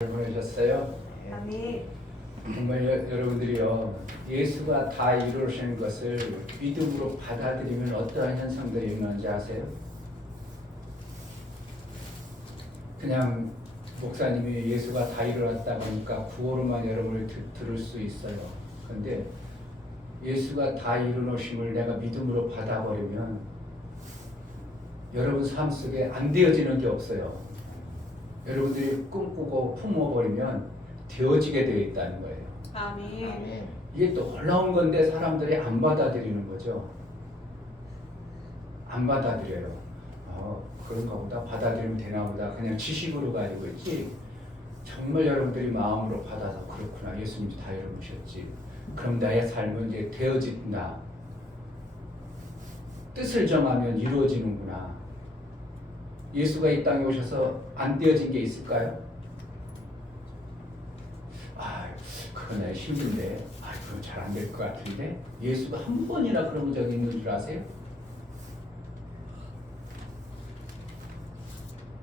잘 보내셨어요? 아멘. 정말 여러분들이요, 예수가 다 이루신 것을 믿음으로 받아들이면 어떠한 현상들이 일어나는지 아세요? 그냥 목사님이 예수가 다 이루었다 보니까 구호로만 여러분을 들을 수 있어요. 그런데 예수가 다 이루노심을 내가 믿음으로 받아버리면 여러분 삶 속에 안 되어지는 게 없어요. 여러분들이 꿈꾸고 품어버리면 되어지게 되어 있다는 거예요. 아멘. 이게 놀라운 건데 사람들이 안 받아들이는 거죠. 안 받아들여요. 그런가 보다, 받아들이면 되나 보다, 그냥 지식으로 가지고 있지. 정말 여러분들이 마음으로 받아서 그렇구나, 예수님이 다 이루셨지, 그럼 나의 삶은 이제 되어진다, 뜻을 정하면 이루어지는구나. 예수가 이 땅에 오셔서 안 되어진 게 있을까요? 그건 내 힘인데, 그건 잘 안 될 것 같은데. 예수가 한 번이나 그런 적이 있는 줄 아세요?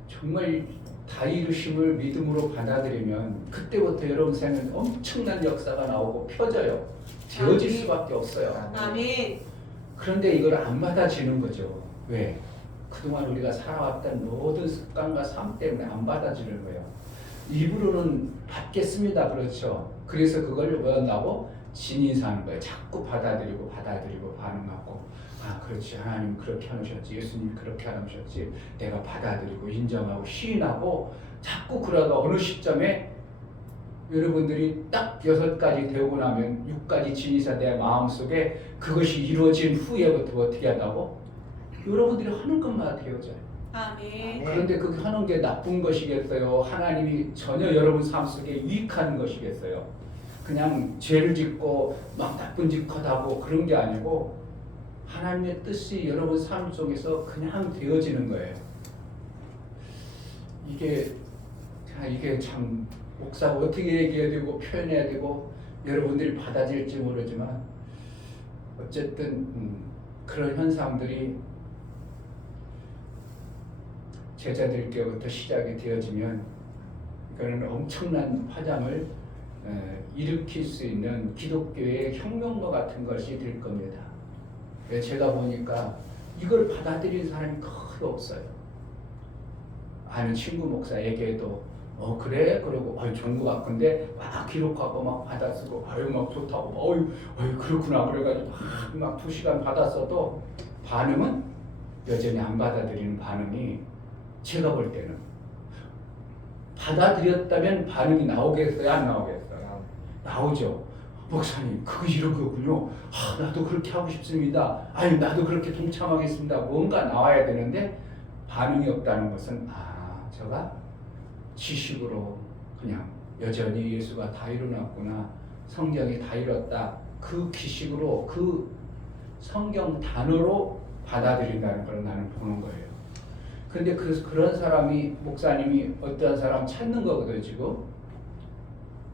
정말 다 이루심을 믿음으로 받아들이면 그때부터 여러분 생은 엄청난 역사가 나오고 펴져요. 되어질 수밖에 없어요. 아멘. 그런데 이걸 안 받아지는 거죠. 왜? 그동안 우리가 살아왔던 모든 습관과 삶 때문에 안 받아지는 거예요. 입으로는 받겠습니다. 그렇죠. 그래서 그걸 뭐 한다고? 진인사하는 거예요. 자꾸 받아들이고 반응하고, 그렇지, 하나님 그렇게 하셨지, 예수님이 그렇게 하셨지, 내가 받아들이고 인정하고 시인하고, 자꾸 그러다 어느 시점에 여러분들이 딱 6가지 되고 나면 6가지 진인사 내 마음속에 그것이 이루어진 후에부터 어떻게 한다고? 여러분들이 하는 것마다 되어져요. 아멘. 그런데 그 하는 게 나쁜 것이겠어요? 하나님이 전혀 여러분 삶 속에 유익한 것이겠어요? 그냥 죄를 짓고 막 나쁜 짓 하고 그런 게 아니고 하나님의 뜻이 여러분 삶 속에서 그냥 되어지는 거예요. 이게 참 목사가 어떻게 얘기해야 되고 표현해야 되고 여러분들이 받아들일지 모르지만 어쨌든 그런 현상들이 제자들께부터 시작이 되어지면 이거는 엄청난 화장을 일으킬 수 있는 기독교의 혁명과 같은 것이 될 겁니다. 제가 보니까 이걸 받아들이는 사람이 거의 없어요. 아는 친구 목사에게도 그래? 그러고 좋은 것 같은데 막 기록하고 막 받아쓰고 막 좋다고 그렇구나 그래가지고 막 2시간 받았어도 반응은 여전히 안 받아들이는 반응이, 제가 볼 때는 받아들였다면 반응이 나오겠어요? 안 나오겠어요? 나오죠. 목사님 그거 이런 거군요. 나도 그렇게 하고 싶습니다. 나도 그렇게 동참하겠습니다. 뭔가 나와야 되는데 반응이 없다는 것은 저가 지식으로 그냥 여전히 예수가 다 이루었구나, 성경이 다 이뤘다, 그 기식으로 그 성경 단어로 받아들인다는 걸 나는 보는 거예요. 근데 그런 사람이, 목사님이 어떠한 사람 찾는 거거든요. 지금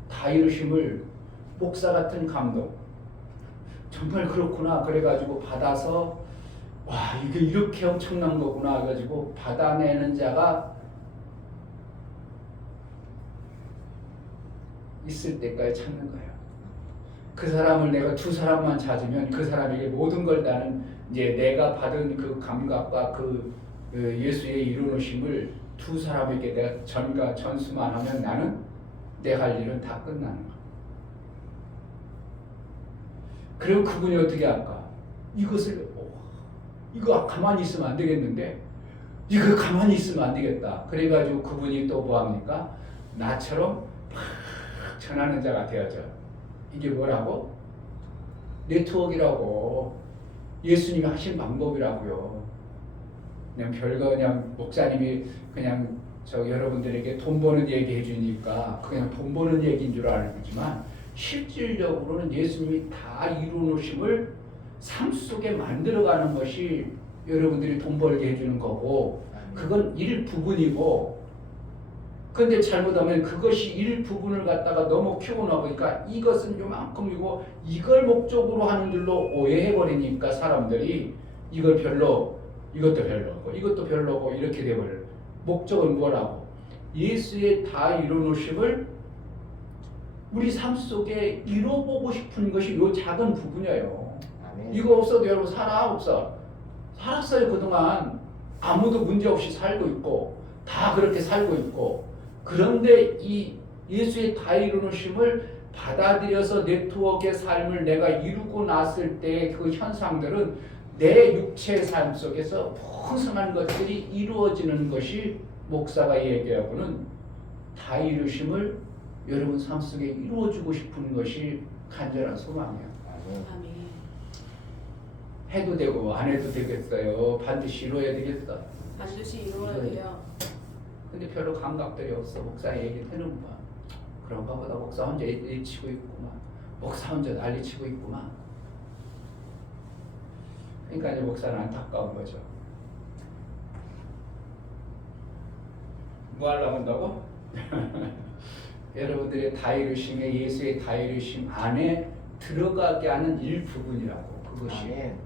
다 이루심을 목사 같은 감동, 정말 그렇구나 그래가지고 받아서 이게 이렇게 엄청난 거구나 해가지고 받아내는 자가 있을 때까지 찾는 거예요. 그 사람을 내가 2사람만 찾으면 그 사람에게 모든 걸 다는, 이제 내가 받은 그 감각과 그 예수의 이루노심을 2사람에게 내가 전수만 하면 나는 내 할 일은 다 끝나는 거야. 그리고 그분이 어떻게 할까? 이거 가만히 있으면 안 되겠는데, 이거 가만히 있으면 안 되겠다. 그래가지고 그분이 또 뭐 합니까? 나처럼 막 전하는 자가 되어져. 이게 뭐라고? 네트워크라고. 예수님이 하신 방법이라고요. 그냥 목사님이 그냥 여러분들에게 돈 버는 얘기 해주니까 그냥 돈 버는 얘기인 줄 알지만, 실질적으로는 예수님이 다 이루노심을 삶 속에 만들어가는 것이 여러분들이 돈 벌게 해주는 거고, 그건 일부분이고, 근데 잘못하면 그것이 일부분을 갖다가 너무 키워놓고 보니까 이것은 요만큼이고 이걸 목적으로 하는 줄로 오해해버리니까 사람들이 이것도 별로고 이것도 별로고 이렇게 돼버려요. 목적은 뭐라고? 예수의 다 이루노심을 우리 삶 속에 이뤄보고 싶은 것이 요 작은 부분이에요. 아멘. 이거 없어도 여러분 살아? 없어? 살았어요. 그동안 아무도 문제없이 살고 있고 다 그렇게 살고 있고, 그런데 이 예수의 다 이루노심을 받아들여서 네트워크의 삶을 내가 이루고 났을 때 그 현상들은 내 육체의 삶 속에서 풍성한 것들이 이루어지는 것이 목사가 얘기하고는 다 이루심을 여러분 삶 속에 이루어주고 싶은 것이 간절한 소망이에요. 아멘. 아멘. 해도 되고 안 해도 되겠어요. 반드시 이루어야 되겠어. 반드시 이루어야 돼요. 근데 별로 감각들이 없어. 목사 얘기 듣는구만. 그런가 보다. 목사 혼자 일치고 있구만. 목사 혼자 난리치고 있구만. 그러니까 이제 목사는 안타까운 거죠. 뭐 하려고 한다고? 여러분들의 다 이루심에, 예수의 다 이루심 안에 들어가게 하는 일부분이라고. 그것이. 아멘.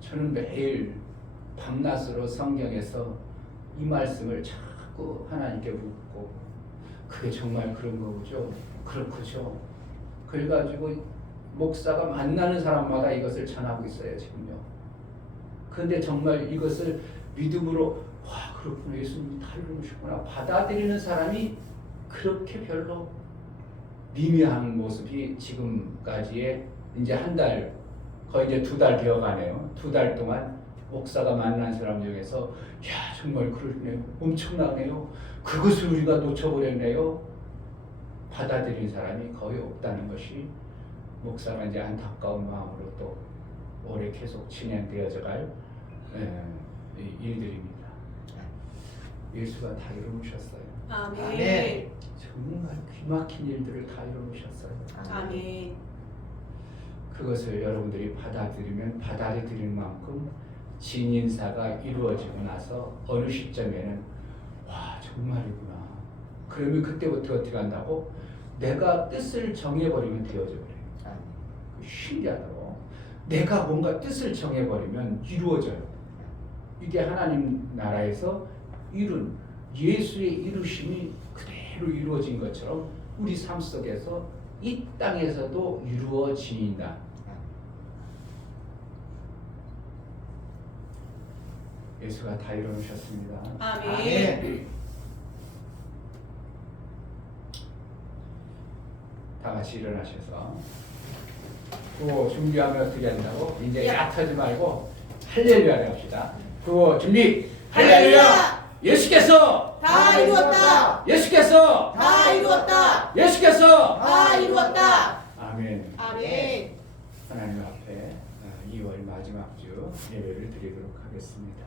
저는 매일 밤낮으로 성경에서 이 말씀을 자꾸 하나님께 묻고, 그게 정말 그런 거죠? 그렇죠. 그래가지고 목사가 만나는 사람마다 이것을 전하고 있어요, 지금요. 근데 정말 이것을 믿음으로, 와, 그렇구나, 예수님이 다 이루셨구나 받아들이는 사람이 그렇게 별로 미미한 모습이 지금까지의 이제 한 달, 거의 이제 2달 되어가네요. 2달 동안 목사가 만난 사람 중에서, 야, 정말 그러네요, 엄청나네요, 그것을 우리가 놓쳐버렸네요, 받아들인 사람이 거의 없다는 것이 목사가 이제 안타까운 마음으로 또 올해 계속 진행되어져 갈 일들입니다. 예수가 다 이루셨어요. 아멘. 아멘. 정말 귀막힌 일들을 다 이루셨어요. 아멘. 그것을 여러분들이 받아들이면 받아들이는 만큼 진인사가 이루어지고 나서 어느 시점에는, 와, 정말이구나. 그러면 그때부터 어떻게 한다고? 내가 뜻을 정해버리면 되어져 버려요. 신기하다고. 내가 뭔가 뜻을 정해버리면 이루어져요. 이게 하나님 나라에서 이룬 예수의 이루심이 그대로 이루어진 것처럼 우리 삶 속에서 이 땅에서도 이루어진다. 예수가 다 이루셨습니다. 아멘. 다 같이 일어나셔서 구호 준비하면 어떻게 한다고? 이제 약하지 말고 할렐루야를 합시다. 구호 준비. 할렐루야! 예수께서 다 이루었다. 예수께서 다 이루었다. 예수께서 다 이루었다. 아멘. 아멘. 하나님 앞에 2월 마지막 주 예배를 드리도록 하겠습니다.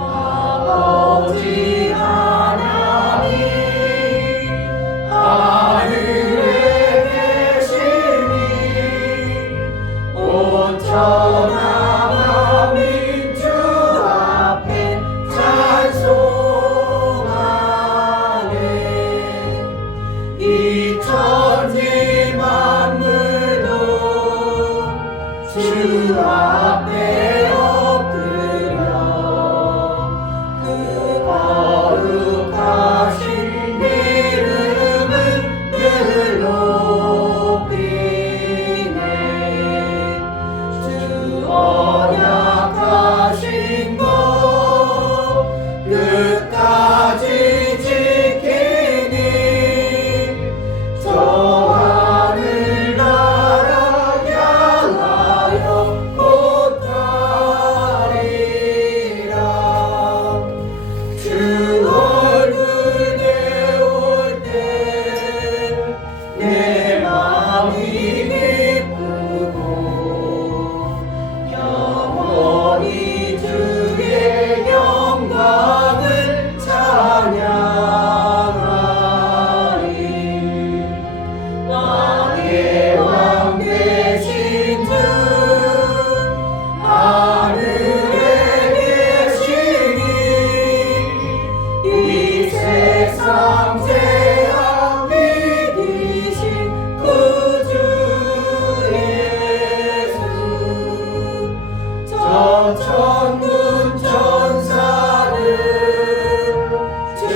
아버지 하나님, 하늘에 계시니 온 천하 만민 주 앞에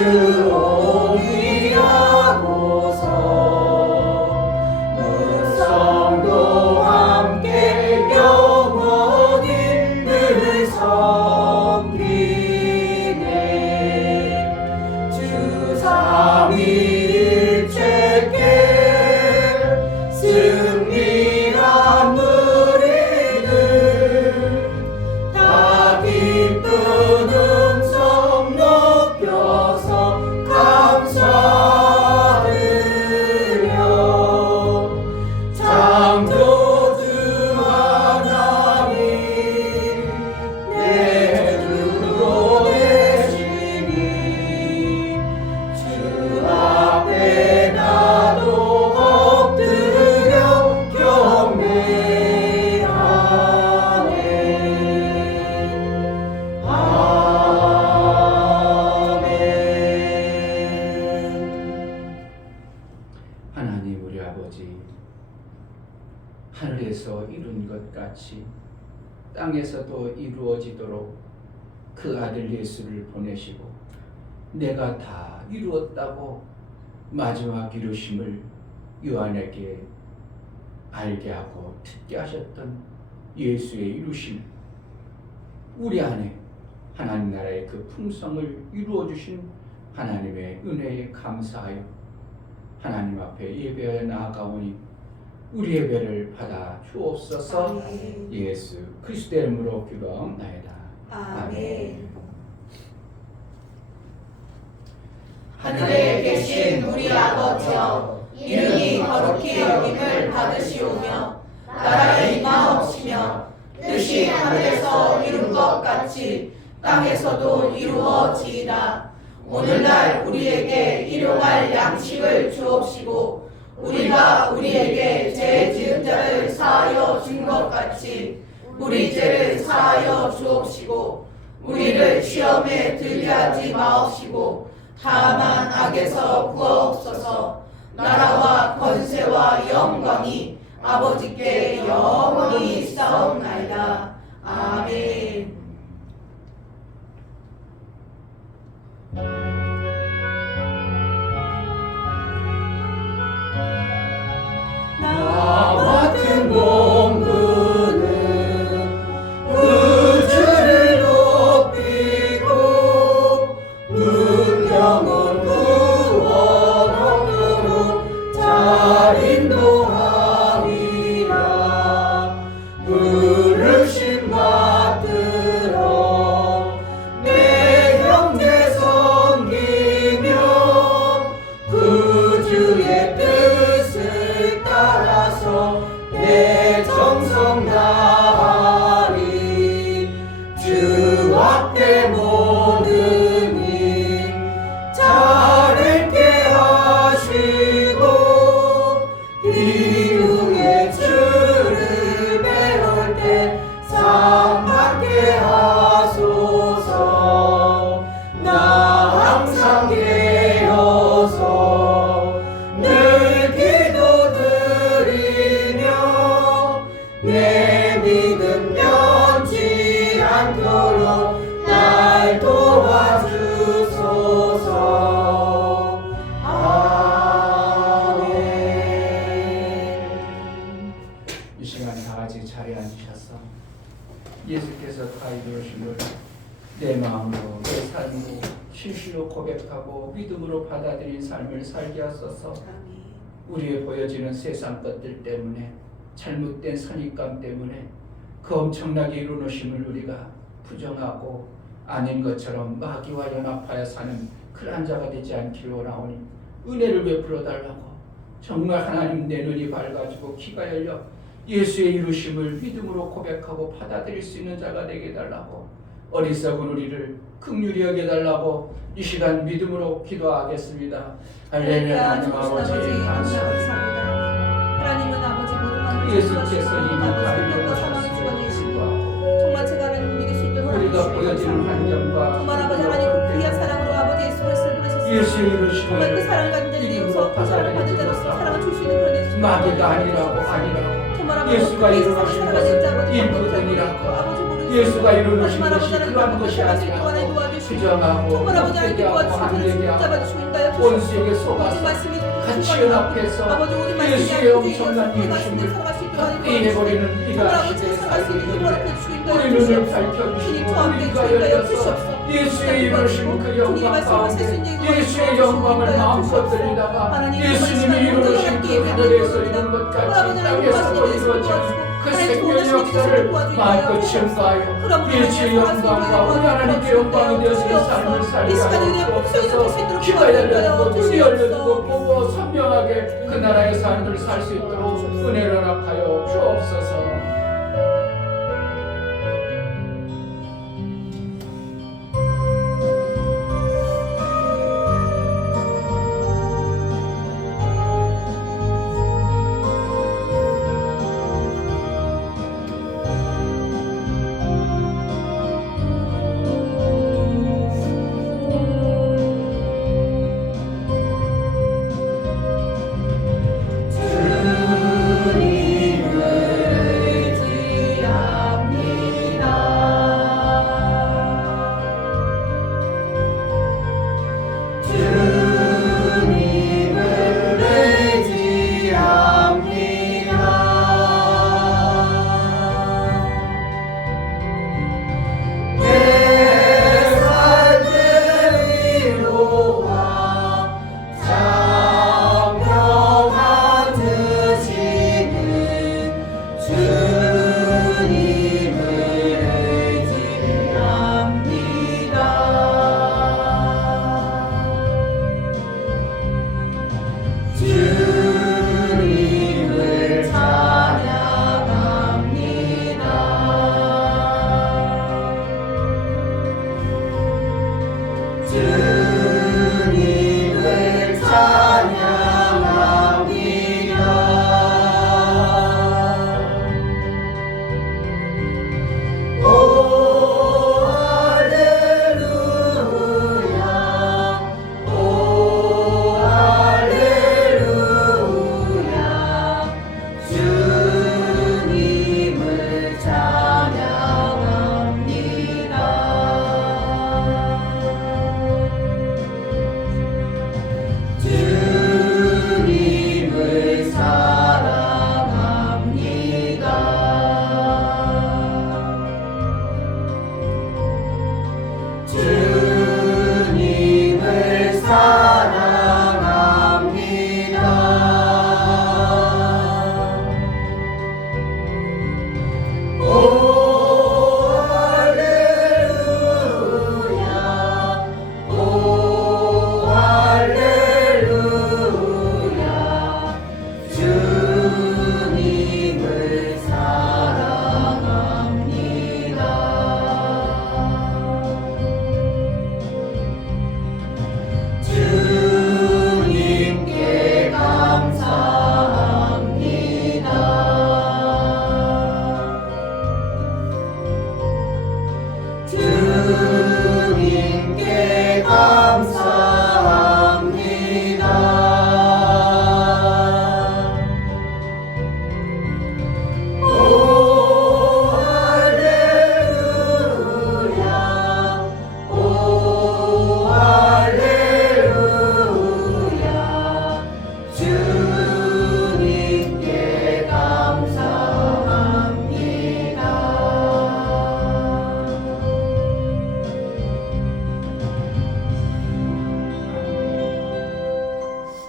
주오니하고서 무성도 함께 영원히 늘 섬기네. 주 삼위일체께 승리한 무리들 다 기쁜 음성 높여서 감사드려. 창조주 하나님 내 주로 되시니 주 앞에 나도 엎드려 경배하네. 하나님 우리 아버지, 하늘에서 이룬 것 같이 땅에서도 이루어지도록 그 아들 예수를 보내시고 내가 다 이루었다고 마지막 이루심을 요한에게 알게 하고 듣게 하셨던 예수의 이루심, 우리 안에 하나님 나라의 그 풍성을 이루어 주신 하나님의 은혜에 감사하여 하나님 앞에 예배하여 나아가오니 우리 예배를 받아 주옵소서. 아멘. 예수 그리스도의 이름으로 기도하옵나이다. 아멘. 하늘에 계신 우리 아버지여, 이름이 거룩히 여김을 받으시오며 나라의 임하옵시며 뜻이 하늘에서 이룬 것 같이 땅에서도 이루어지이다. 오늘날 우리에게 일용할 양식을 주옵시고 우리가 우리에게 죄 지은 자를 사하여 준 것 같이 우리 죄를 사하여 주옵시고 우리를 시험에 들게 하지 마옵시고 다만 악에서 구하옵소서. 나라와 권세와 영광이 아버지께 영원히 있사옵나이다. 아멘. 나 같은 몸부는 우주를 높이고 문명은 구원으로 잘 인도하리라. 부르심 받들어 내 형제 섬기며 구주의 뜻을 따라서 내 정성 다하리. 주 앞에 모든 일 잘했게 하시고 이후에 주를 배울 때 상 받게 하소서. 나 항상 깨어서 늘 기도드리며 내 믿음 변치 않도록 날 도와주소서. 아멘. 이 시간 다 같이 자리에 앉으셔서 예수께서 다 이루심을 내 마음으로 내 삶으로 실수로 고백하고 믿음으로 받아들인 삶을 살게 하소서. 아멘. 우리의 보여지는 세상 것들 때문에 잘못된 선입감 때문에 그 엄청나게 이루어심을 우리가 부정하고 아닌 것처럼 마귀와 연합하여 사는 그러한 자가 되지 않기를 원하오니 은혜를 베풀어 달라고. 정말 하나님 내 눈이 밝아지고 귀가 열려 예수의 이루심을 믿음으로 고백하고 받아들일 수 있는 자가 되게 해달라고. 어리석은 우리를 긍휼히 여겨달라고 이 시간 믿음으로 기도하겠습니다. 할렐루야. 하나님 아버지 감사합니다. 하나님은 아버지 모든 만물을 예수께서 이미 다 생명과 사망을 이루어주셨음을 주관하시고 불구하고 정말 제가 하나님 믿을 수 있도록 우리가 하나님 보여지는 환경과 정말 아버지 하나님 그 귀한 사랑으로 아버지 예수 그리스도를 보내셨습니다. 예수의 정말 그 이루심을 사랑을 가진 자들이 여기서 그 사랑을 받은 자로서 사랑을 줄 수 있는 그런 예수 마귀가 아니라고 정말 아버지 예수가 그 이루신 세상을 살아가는 자 것은 아버지 일부분이라고 아버지 모르는 예수가 이루신 하지만 것이 아버지 그러한 하나님 것이 살아갈 수 있도록 하나님 아니라고 도와주시고 투정하고 정말 아버지 하나님께 헛되게 하고 도와주시고 안 되게 하고 붙잡아주시는가요? 원수에게 모든 속아서 말씀이 같이 연합해서 아버지 오늘 말씀이 예수의 엄청난 일으심을 살아갈 수 있도록 헛되이 해버리는 정말 이러한 아버지 시대에 살아갈 수 살고 있는 있는데 힘을 주시는가요? 우리 눈을 주시옵소서. 밝혀주시고 주님 저 앞에 우리가 주시는가요? 열려서 주시옵소서. 예수의 이루신 그 영광 주님의 말씀을 가운데 살수 있는 예수의 영광을 마음껏 들리다가 하나님, 예수님이 이루신 그 하늘에서 이룬 것 같이 땅에서도 이루어진 그 생명의 역사를 마음껏 증거하여 예수의 영광과 우리 하나님께 영광이 되어지는 삶을 살게 하여 주옵소서. 귀가 열려주고 눈이 열려주고 보고 선명하게 그 나라의 삶을 살 수 있도록 은혜를 허락하여 주옵소서.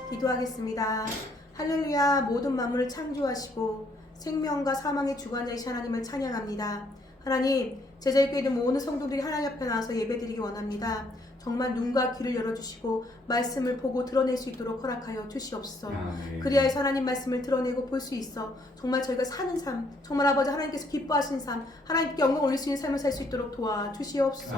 기도하겠습니다. 할렐루야. 모든 만물을 창조하시고 생명과 사망의 주관자이신 하나님을 찬양합니다. 하나님, 제자의 있는 모든 성도들이 하나님 앞에 나와서 예배드리기 원합니다. 정말 눈과 귀를 열어주시고 말씀을 보고 드러낼 수 있도록 허락하여 주시옵소서. 그리하여서 하나님 말씀을 드러내고 볼 수 있어 정말 저희가 사는 삶, 정말 아버지 하나님께서 기뻐하시는 삶, 하나님께 영광 올릴 수 있는 삶을 살 수 있도록 도와주시옵소서.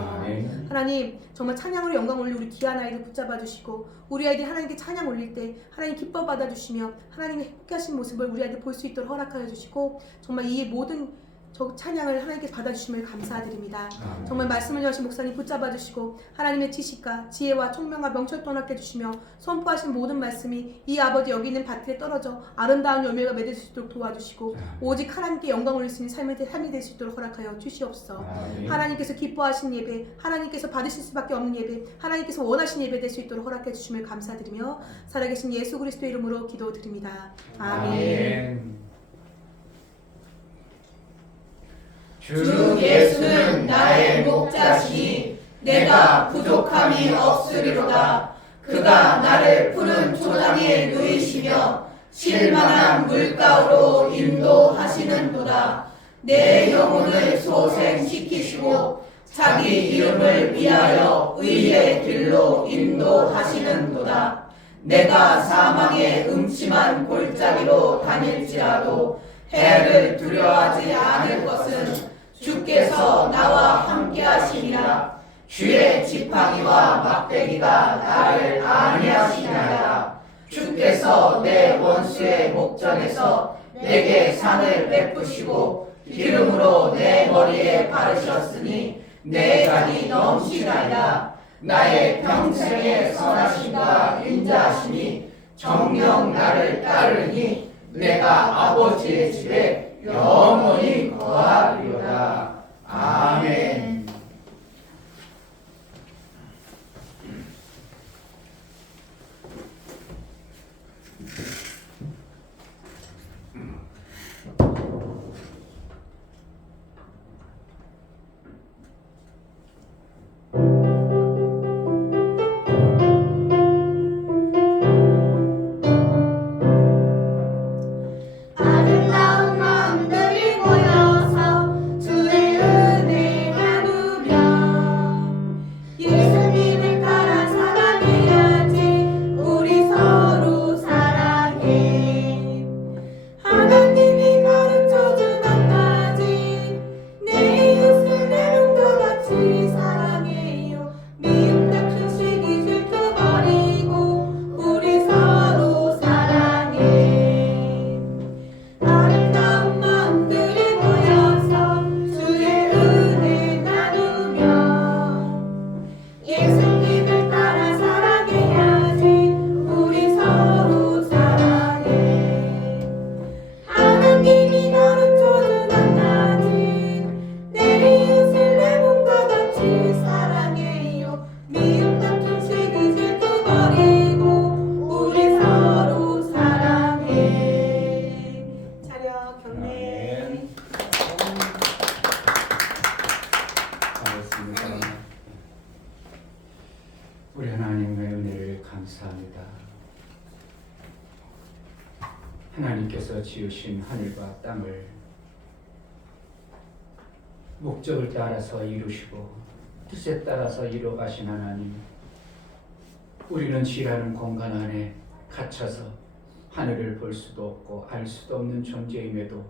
하나님, 정말 찬양으로 영광 올릴 우리 귀한 아이들 붙잡아 주시고 우리 아이들이 하나님께 찬양 올릴 때 하나님 기뻐 받아주시며 하나님의 행복하신 모습을 우리 아이들 볼 수 있도록 허락하여 주시고 정말 이 모든 저 찬양을 하나님께 받아주심을 감사드립니다. 아멘. 정말 말씀을 전하신 목사님 붙잡아 주시고 하나님의 지식과 지혜와 총명과 명철도 허락해 주시며 선포하신 모든 말씀이 이 아버지 여기 있는 밭에 떨어져 아름다운 열매가 맺을 수 있도록 도와주시고 오직 하나님께 영광 올릴 수 있는 삶이 될 수 있도록 허락하여 주시옵소서. 아멘. 하나님께서 기뻐하신 예배, 하나님께서 받으실 수밖에 없는 예배, 하나님께서 원하신 예배 될 수 있도록 허락해 주심을 감사드리며 살아계신 예수 그리스도의 이름으로 기도드립니다. 아멘. 주 예수는 나의 목자시니 내가 부족함이 없으리로다. 그가 나를 푸른 초장에 누이시며 쉴만한 물가로 인도하시는도다. 내 영혼을 소생시키시고 자기 이름을 위하여 의의 길로 인도하시는도다. 내가 사망의 음침한 골짜기로 다닐지라도 해를 두려워하지 않을 것은 주께서 나와 함께 하시니라. 주의 지팡이와 막대기가 나를 안위하시니라. 주께서 내 원수의 목전에서 내게 상을 베푸시고 기름으로 내 머리에 바르셨으니 내 잔이 넘치나이다. 나의 평생의 선하심과 인자하심이 정녕 나를 따르니 내가 아버지의 집에 영원히 거하리로다. 아멘. 아름다운 마음들이 모여서 주의 은혜 나누며 예수님을 따라 사랑해야지. 우리 서로 사랑해. 하나님이 가르쳐준 한 가지, 내 이웃을 내 몸과 같이 사랑해요. 미움 다툼 시기 질투 버리고 우리 서로 사랑해. 아름다운 마음들이 모여서 주의 은혜 나누며 예수님을 따라 사랑해야지. 우리 서로 사랑해. 하나님이 가르쳐준 한 가지, 내 이웃을 내 몸과 같이 사랑해요. 미움 다툼 시기 질투 버리고 우리 서로 사랑해. 차렷 경례. 아멘. 반갑습니다. 우리 하나님의 은혜를 감사합니다. 하나님께서 지으신 하늘과 땅을 목적을 따라서 이루시고 뜻에 따라서 이루어가신 하나님, 우리는 지라는 공간 안에 갇혀서 하늘을 볼 수도 없고 알 수도 없는 존재임에도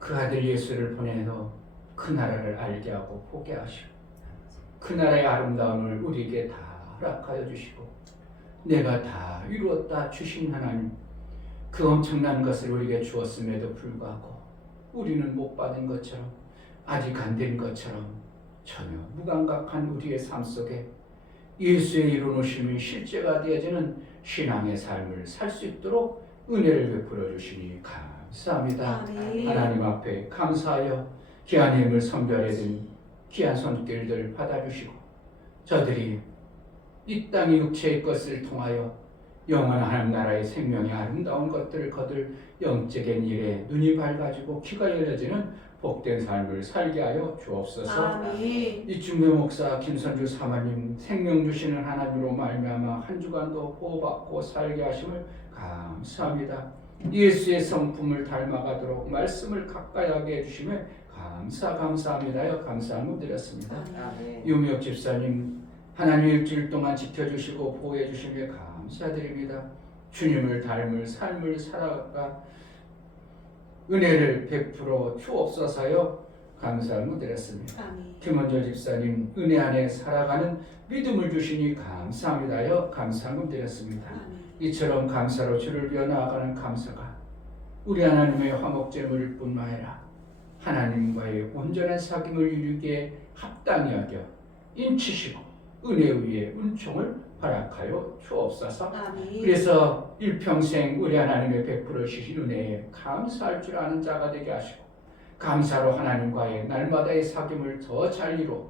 그 아들 예수를 보내서 그 나라를 알게 하고 보게 하시고 그 나라의 아름다움을 우리에게 다 허락하여 주시고 내가 다 이루었다 주신 하나님, 그 엄청난 것을 우리에게 주었음에도 불구하고 우리는 못 받은 것처럼, 아직 안 된 것처럼 전혀 무감각한 우리의 삶 속에 예수의 이루노심이 실제가 되어지는 신앙의 삶을 살 수 있도록 은혜를 베풀어 주시니 감사합니다. 아멘. 하나님 앞에 감사하여 귀한 힘을 성별에 든 귀한 손길들 받아주시고 저들이 이 땅의 육체의 것을 통하여 영원한 하나님 나라의 생명의 아름다운 것들을 거둘 영적인 일에 눈이 밝아지고 귀가 열려지는 복된 삶을 살게 하여 주옵소서. 아멘. 이 중매 목사 김선주 사모님 생명 주시는 하나님으로 말미암아 한 주간도 보호받고 살게 하심을 감사합니다. 예수의 성품을 닮아가도록 말씀을 가까이 하게 해주심에 감사합니다요. 감사함을 드렸습니다. 아멘. 유미옥 집사님 하나님 일주일 동안 지켜주시고 보호해 주심에 감사드립니다. 주님을 닮을 삶을 살아가 은혜를 베풀어 주옵소서요. 감사함을 드렸습니다. 아멘. 김원조 집사님 은혜 안에 살아가는 믿음을 주시니 감사합니다요. 감사함을 드렸습니다. 아멘. 이처럼 감사로 주를 위하여 나아가는 감사가 우리 하나님의 화목제물일 뿐만 아니라 하나님과의 온전한 사귐을 이루기에 합당히 여겨 인치시고 은혜 위에 은총을 허락하여 주옵소서. 아멘. 그래서 일평생 우리 하나님의 베풀어 주신 은혜에 감사할 줄 아는 자가 되게 하시고 감사로 하나님과의 날마다의 사귐을 더 잘 이루어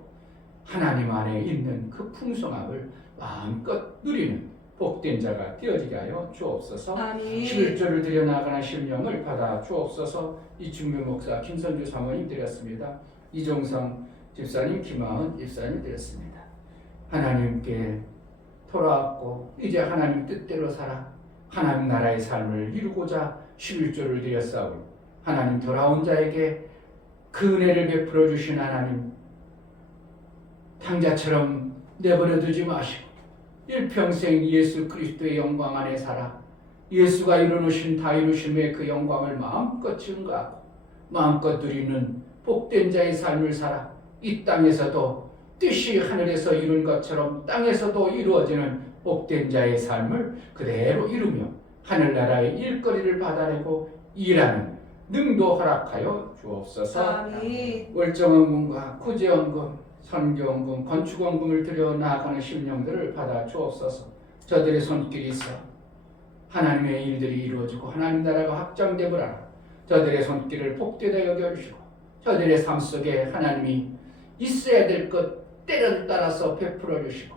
하나님 안에 있는 그 풍성함을 마음껏 누리는 복된 자가 되어지게 하여 주옵소서. 아멘. 11조를 드려 나가는 심령을 받아 주옵소서. 이충묘 목사 김선주 사모님 드렸습니다. 이종성 집사님, 김하은 집사님 드렸습니다. 하나님께 돌아왔고 이제 하나님 뜻대로 살아 하나님 나라의 삶을 이루고자 11조를 드렸사오니 하나님 돌아온 자에게 그 은혜를 베풀어 주신 하나님 탕자처럼 내버려 두지 마시고 일평생 예수 그리스도의 영광 안에 살아 예수가 이루신 다 이루심의 그 영광을 마음껏 증거하고 마음껏 누리는 복된 자의 삶을 살아 이 땅에서도 뜻이 하늘에서 이룬 것처럼 땅에서도 이루어지는 복된 자의 삶을 그대로 이루며 하늘나라의 일거리를 받아내고 일하는 능도 허락하여 주옵소서. 아멘. 월정원금과 구제원금, 선교원금, 건축원금을 들여 나아가는 심령들을 받아 주옵소서. 저들의 손길이 있어 하나님의 일들이 이루어지고 하나님 나라가 확장되므라. 저들의 손길을 복되다 여겨주시고 저들의 삶 속에 하나님이 있어야 될 것 때를 따라서 베풀어 주시고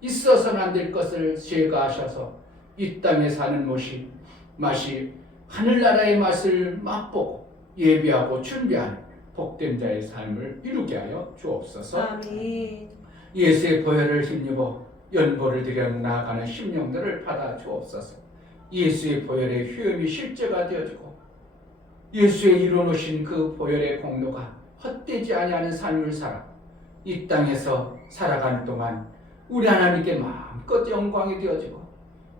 있어서는 안 될 것을 제거하셔서 이 땅에 사는 맛이 하늘나라의 맛을 맛보고 예비하고 준비하는 복된 자의 삶을 이루게 하여 주옵소서. 아멘. 예수의 보혈을 힘입어 연보를 드려 나아가는 심령들을 받아 주옵소서. 예수의 보혈의 효험이 실제가 되어지고 예수의 이루어놓으신 그 보혈의 공로가 헛되지 아니하는 삶을 살아 이 땅에서 살아가는 동안 우리 하나님께 마음껏 영광이 되어지고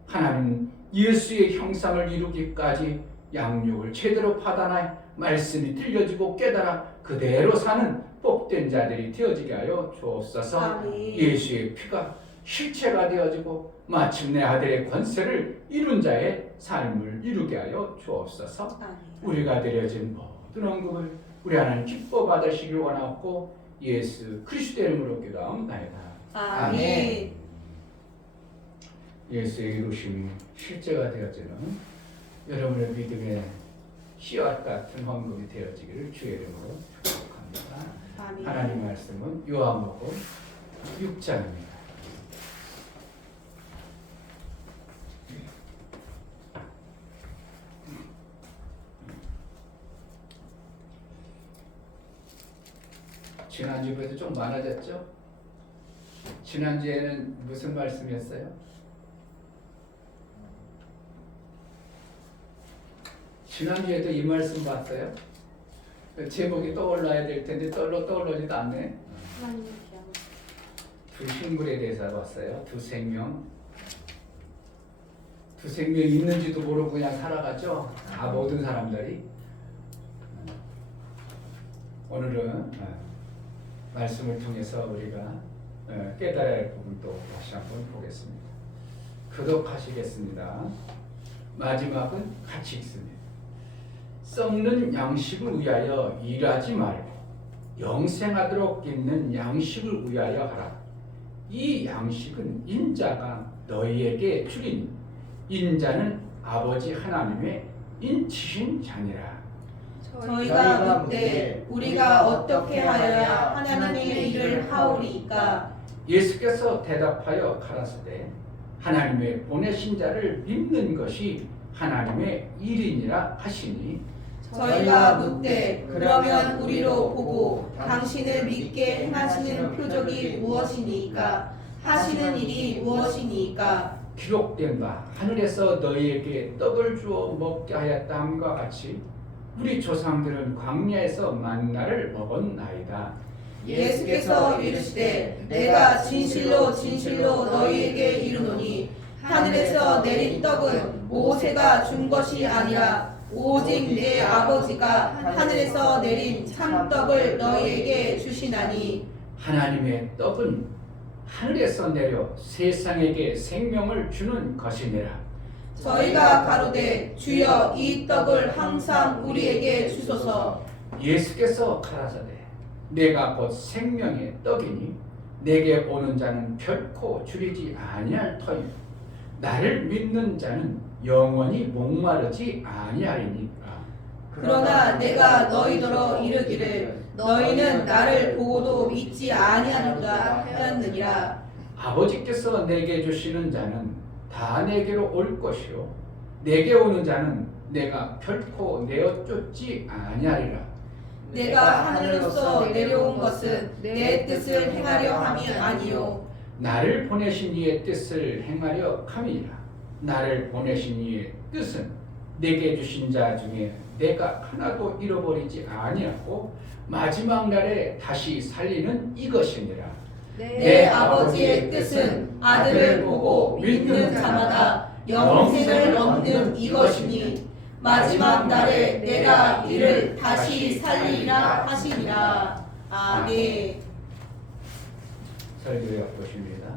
하나님 예수의 형상을 이루기까지 양육을 제대로 받아나 말씀이 들려지고 깨달아 그대로 사는 복된 자들이 되어지게 하여 주옵소서. 아멘. 예수의 피가 실체가 되어지고 마침내 아들의 권세를 이룬 자의 삶을 이루게 하여 주옵소서. 아멘. 우리가 드려진 모든 언급을 우리 하나님 기뻐 받으시길 원하옵고 예수 그리스도의 이름으로 기도하옵나이다. 아멘. 예수의 이루심 실제가 되어지는 여러분의 믿음의 씨앗 같은 헌금이 되어지기를 주의 이름으로 축복합니다. 아멘. 하나님 말씀은 요한복음 6장입니다. 지난주에도 좀 많아졌죠? 지난주에는 무슨 말씀이었어요? 지난주에도 이 말씀 봤어요? 제목이 떠올라야 될 텐데 떠올라지도 않네. 하나님의 기억. 두 식물에 대해서 봤어요. 두 생명이 있는지도 모르고 그냥 살아가죠. 다 모든 사람들이. 오늘은 말씀을 통해서 우리가 깨달아야 할 부분도 다시 한번 보겠습니다. 교독하시겠습니다. 마지막은 같이 읽습니다. 썩는 양식을 위하여 일하지 말고 영생하도록 있는 양식을 위하여 하라. 이 양식은 인자가 너희에게 주린 인자는 아버지 하나님의 인치신 자니라. 저희가 묻되 우리가 어떻게 하여야 하나님의 일을 하오리이까. 예수께서 대답하여 가라사대 하나님의 보내신 자를 믿는 것이 하나님의 일이니라 하시니 저희가 묻되 그러면 우리로 보고 당신을 믿게 행하시는 표적이 무엇이니까? 하시는 일이 무엇이니까? 기록된 바 하늘에서 너희에게 떡을 주어 먹게 하였다 함과 같이 우리 조상들은 광야에서 만나를 먹었나이다. 예수께서 이르시되 내가 진실로 진실로 너희에게 이르노니 하늘에서 내린 떡은 모세가 준 것이 아니라 오직 내 아버지가 하늘에서 내린 참떡을 너희에게 주시나니. 하나님의 떡은 하늘에서 내려 세상에게 생명을 주는 것이니라. 저희가 가로되 주여 이 떡을 항상 우리에게 주소서. 예수께서 가라사대 내가 곧 생명의 떡이니 내게 오는 자는 결코 줄이지 아니할 터이요 나를 믿는 자는 영원히 목마르지 아니하리니까. 그러나 내가 너희더러 이르기를 너희는 나를 보고도 믿지 아니하는가 하였느니라. 아버지께서 내게 주시는 자는 다 내게로 올 것이요 내게 오는 자는 내가 결코 내어 쫓지 아니하리라. 내가 하늘로서 내려온 것은 내 뜻을 행하려 함이 아니요 나를 보내신 이의 뜻을 행하려 함이라. 나를 보내신 이의 뜻은 내게 주신 자 중에 내가 하나도 잃어버리지 아니하고 마지막 날에 다시 살리는 이것이니라. 내 아버지의 뜻은 아들을 보고 믿는 자마다 영생을 얻는 이것이니 마지막 날에 내가 이를 다시 살리리라 하시니라. 아멘. 설교에 보십니다.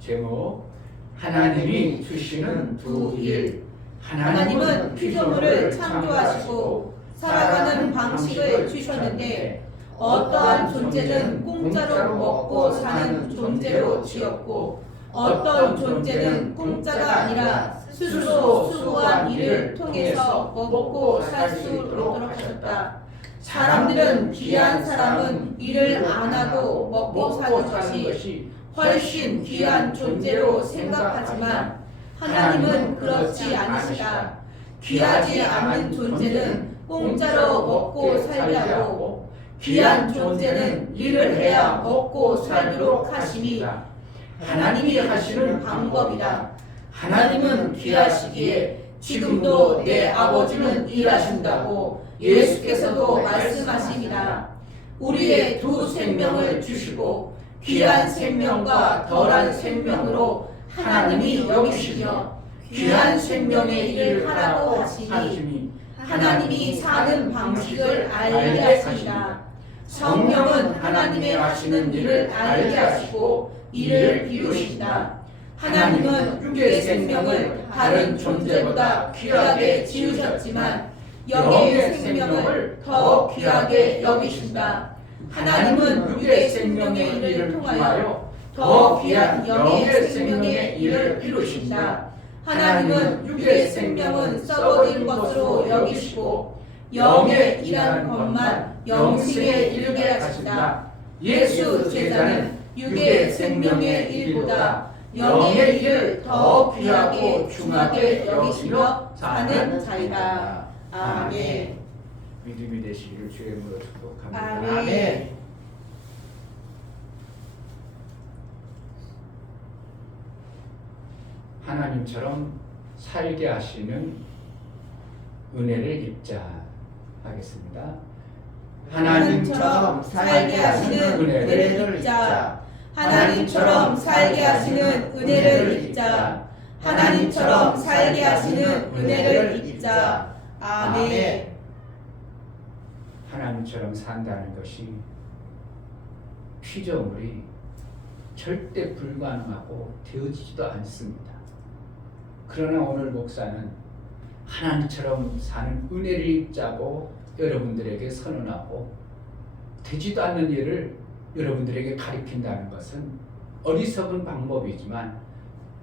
제목 하나님이 주시는 두 일. 하나님은 피조물을 창조하시고 살아가는 방식을 주셨는데 어떠한 존재는 공짜로 먹고 사는 존재로 지었고 어떤 존재는 공짜가 아니라 스스로 수고한 일을 통해서 먹고 살 수 있도록 하셨다. 사람들은 귀한 사람은 일을 안 하고 먹고 사는 것이 훨씬 귀한 존재로 생각하지만 하나님은 그렇지 않으시다. 귀하지 않는 존재는 공짜로 먹고 살려고 귀한 존재는 일을 해야 먹고 살도록 하시니 하나님이 하시는 방법이다. 하나님은 귀하시기에 지금도 내 아버지는 일하신다고 예수께서도 말씀하십니다. 우리의 두 생명을 주시고 귀한 생명과 덜한 생명으로 하나님이 여기시며 귀한 생명의 일을 하라고 하시니 하나님이 사는 방식을 알게 하시니라. 성령은 하나님의 하시는 일을 알게 하시고 이를 이루신다. 하나님은 육의 생명을 다른 존재보다 귀하게 지으셨지만 영의 생명을 더 귀하게 여기신다. 하나님은 육의 생명의 일을 통하여 더 귀한 영의 생명의 일을 이루신다. 하나님은 육의 생명은 썩어질 것으로 여기시고 영의 일한 것만 영생에 이르게 하신다. 예수 제자는 육의 생명의 일보다 영의 일을 더 귀하고 중하게 여기시며 사는 자이다. 아멘. 믿음이 되시기를 주의 이름으로 축복합니다. 아멘. 하나님처럼 살게 하시는 은혜를 입자 하겠습니다. 하나님처럼 살게 하시는 은혜를 입자. 하나님처럼 살게 하시는 은혜를 입자. 하나님처럼 살게 하시는 은혜를 입자. 아멘. 하나님처럼 산다는 것이 피조물이 절대 불가능하고 되어지지도 않습니다. 그러나 오늘 목사는 하나님처럼 사는 은혜를 입자고 여러분들에게 선언하고 되지도 않는 일을 여러분들에게 가르친다는 것은 어리석은 방법이지만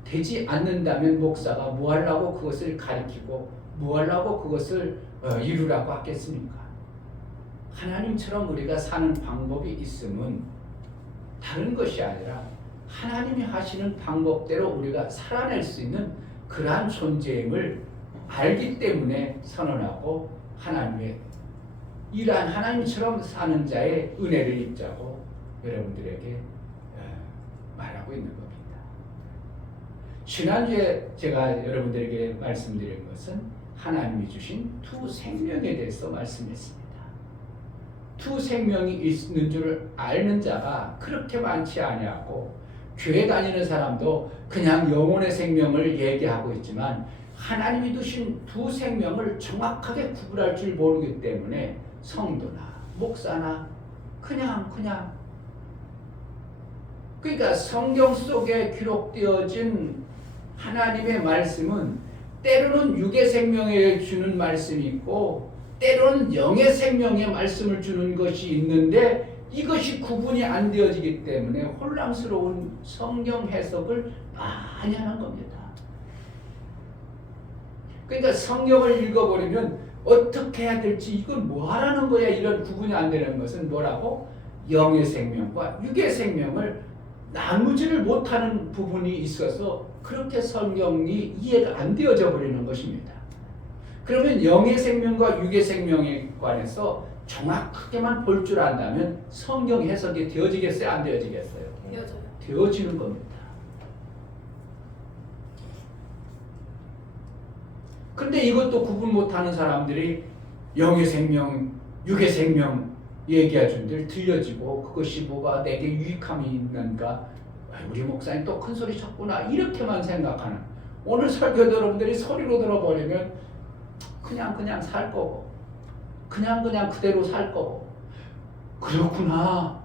되지 않는다면 목사가 뭐 하려고 그것을 가르치고 뭐 하려고 그것을 이루라고 하겠습니까? 하나님처럼 우리가 사는 방법이 있으면 다른 것이 아니라 하나님이 하시는 방법대로 우리가 살아낼 수 있는 그러한 존재임을 알기 때문에 선언하고 하나님의 이러한 하나님처럼 사는 자의 은혜를 입자고 여러분들에게 말하고 있는 겁니다. 지난주에 제가 여러분들에게 말씀드린 것은 하나님이 주신 두 생명에 대해서 말씀했습니다. 두 생명이 있는 줄 아는 자가 그렇게 많지 아니하고 교회 다니는 사람도 그냥 영혼의 생명을 얘기하고 있지만 하나님이 두신 두 생명을 정확하게 구분할 줄 모르기 때문에 성도나 목사나 그냥 그러니까 성경 속에 기록되어진 하나님의 말씀은 때로는 육의 생명에 주는 말씀이 있고 때로는 영의 생명의 말씀을 주는 것이 있는데 이것이 구분이 안 되어지기 때문에 혼란스러운 성경 해석을 많이 하는 겁니다. 그러니까 성경을 읽어버리면 어떻게 해야 될지 이건 뭐 하라는 거야 이런 구분이 안 되는 것은 뭐라고? 영의 생명과 육의 생명을 나누지를 못하는 부분이 있어서 그렇게 성경이 이해가 안 되어져 버리는 것입니다. 그러면 영의 생명과 육의 생명에 관해서 정확하게만 볼 줄 안다면 성경 해석이 되어지겠어요? 안 되어지겠어요? 되어져요. 되어지는 겁니다. 근데 이것도 구분 못하는 사람들이 영의 생명, 육의 생명 얘기해준들 들려지고 그것이 뭐가 내게 유익함이 있는가? 우리 목사님 또 큰 소리 쳤구나 이렇게만 생각하는 오늘 설교도 여러분들이 소리로 들어버리면 그냥 살 거고 그냥 그대로 살 거고 그렇구나.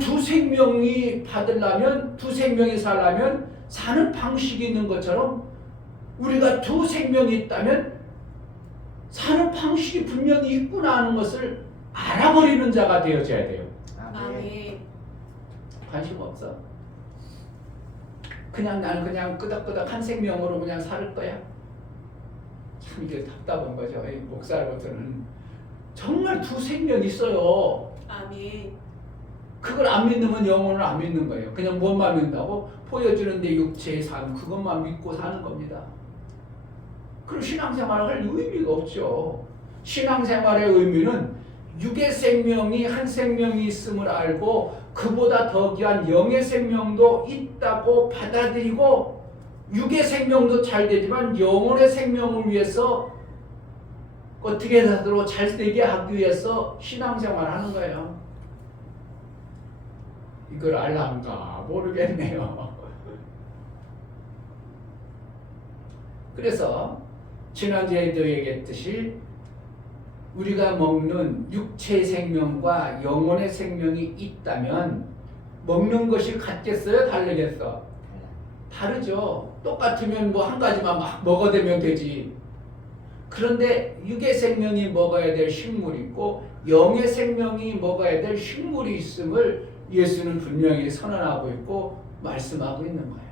두 생명이 받으려면 두 생명이 살려면 사는 방식이 있는 것처럼 우리가 두 생명이 있다면 사는 방식이 분명히 있구나 하는 것을 알아버리는 자가 되어져야 돼요. 아멘. 관심 없어? 나는 그냥 끄덕끄덕 한 생명으로 그냥 살 거야? 참 이게 답답한 거죠. 이 목사로서는 정말 두 생명이 있어요. 아멘. 그걸 안 믿으면 영혼을 안 믿는 거예요. 그냥 뭐만 믿는다고? 보여주는데 육체의 삶 그것만 믿고 사는 겁니다. 그럼 신앙생활을 할 의미가 없죠. 신앙생활의 의미는 육의 생명이 한 생명이 있음을 알고 그보다 더 귀한 영의 생명도 있다고 받아들이고 육의 생명도 잘 되지만 영혼의 생명을 위해서 어떻게 하도록 잘 되게 하기 위해서 신앙생활을 하는 거예요. 이걸 알란가 모르겠네요. 그래서 지난주에도 얘기했듯이 우리가 먹는 육체의 생명과 영혼의 생명이 있다면 먹는 것이 같겠어요? 다르겠어? 다르죠. 똑같으면 뭐 한 가지만 막 먹어대면 되지. 그런데 육의 생명이 먹어야 될 식물이 있고 영의 생명이 먹어야 될 식물이 있음을 예수는 분명히 선언하고 있고 말씀하고 있는 거예요.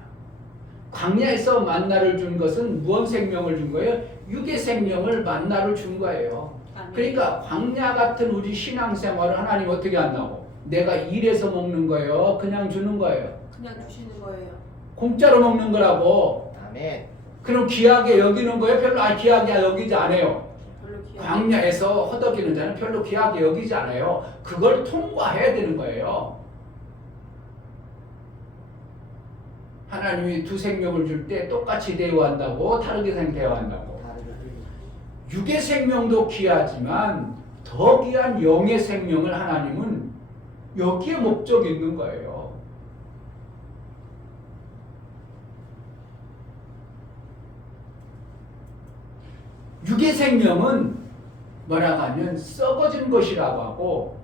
광야에서 만나를 준 것은 무언 생명을 준 거예요? 육의 생명을 만나를 준 거예요. 그러니까 광야 같은 우리 신앙생활을 하나님 어떻게 한다고? 내가 일해서 먹는 거예요? 그냥 주는 거예요? 그냥 주시는 거예요. 공짜로 먹는 거라고. 아멘. 그럼 귀하게 여기는 거예요? 별로 귀하게 여기지 않아요. 별로 귀하게. 광야에서 허덕이는 자는 별로 귀하게 여기지 않아요. 그걸 통과해야 되는 거예요. 하나님이 두 생명을 줄 때 똑같이 대우한다고? 다르게 대우한다고? 육의 생명도 귀하지만 더 귀한 영의 생명을 하나님은 여기에 목적이 있는 거예요. 육의 생명은 뭐라고 하면 썩어진 것이라고 하고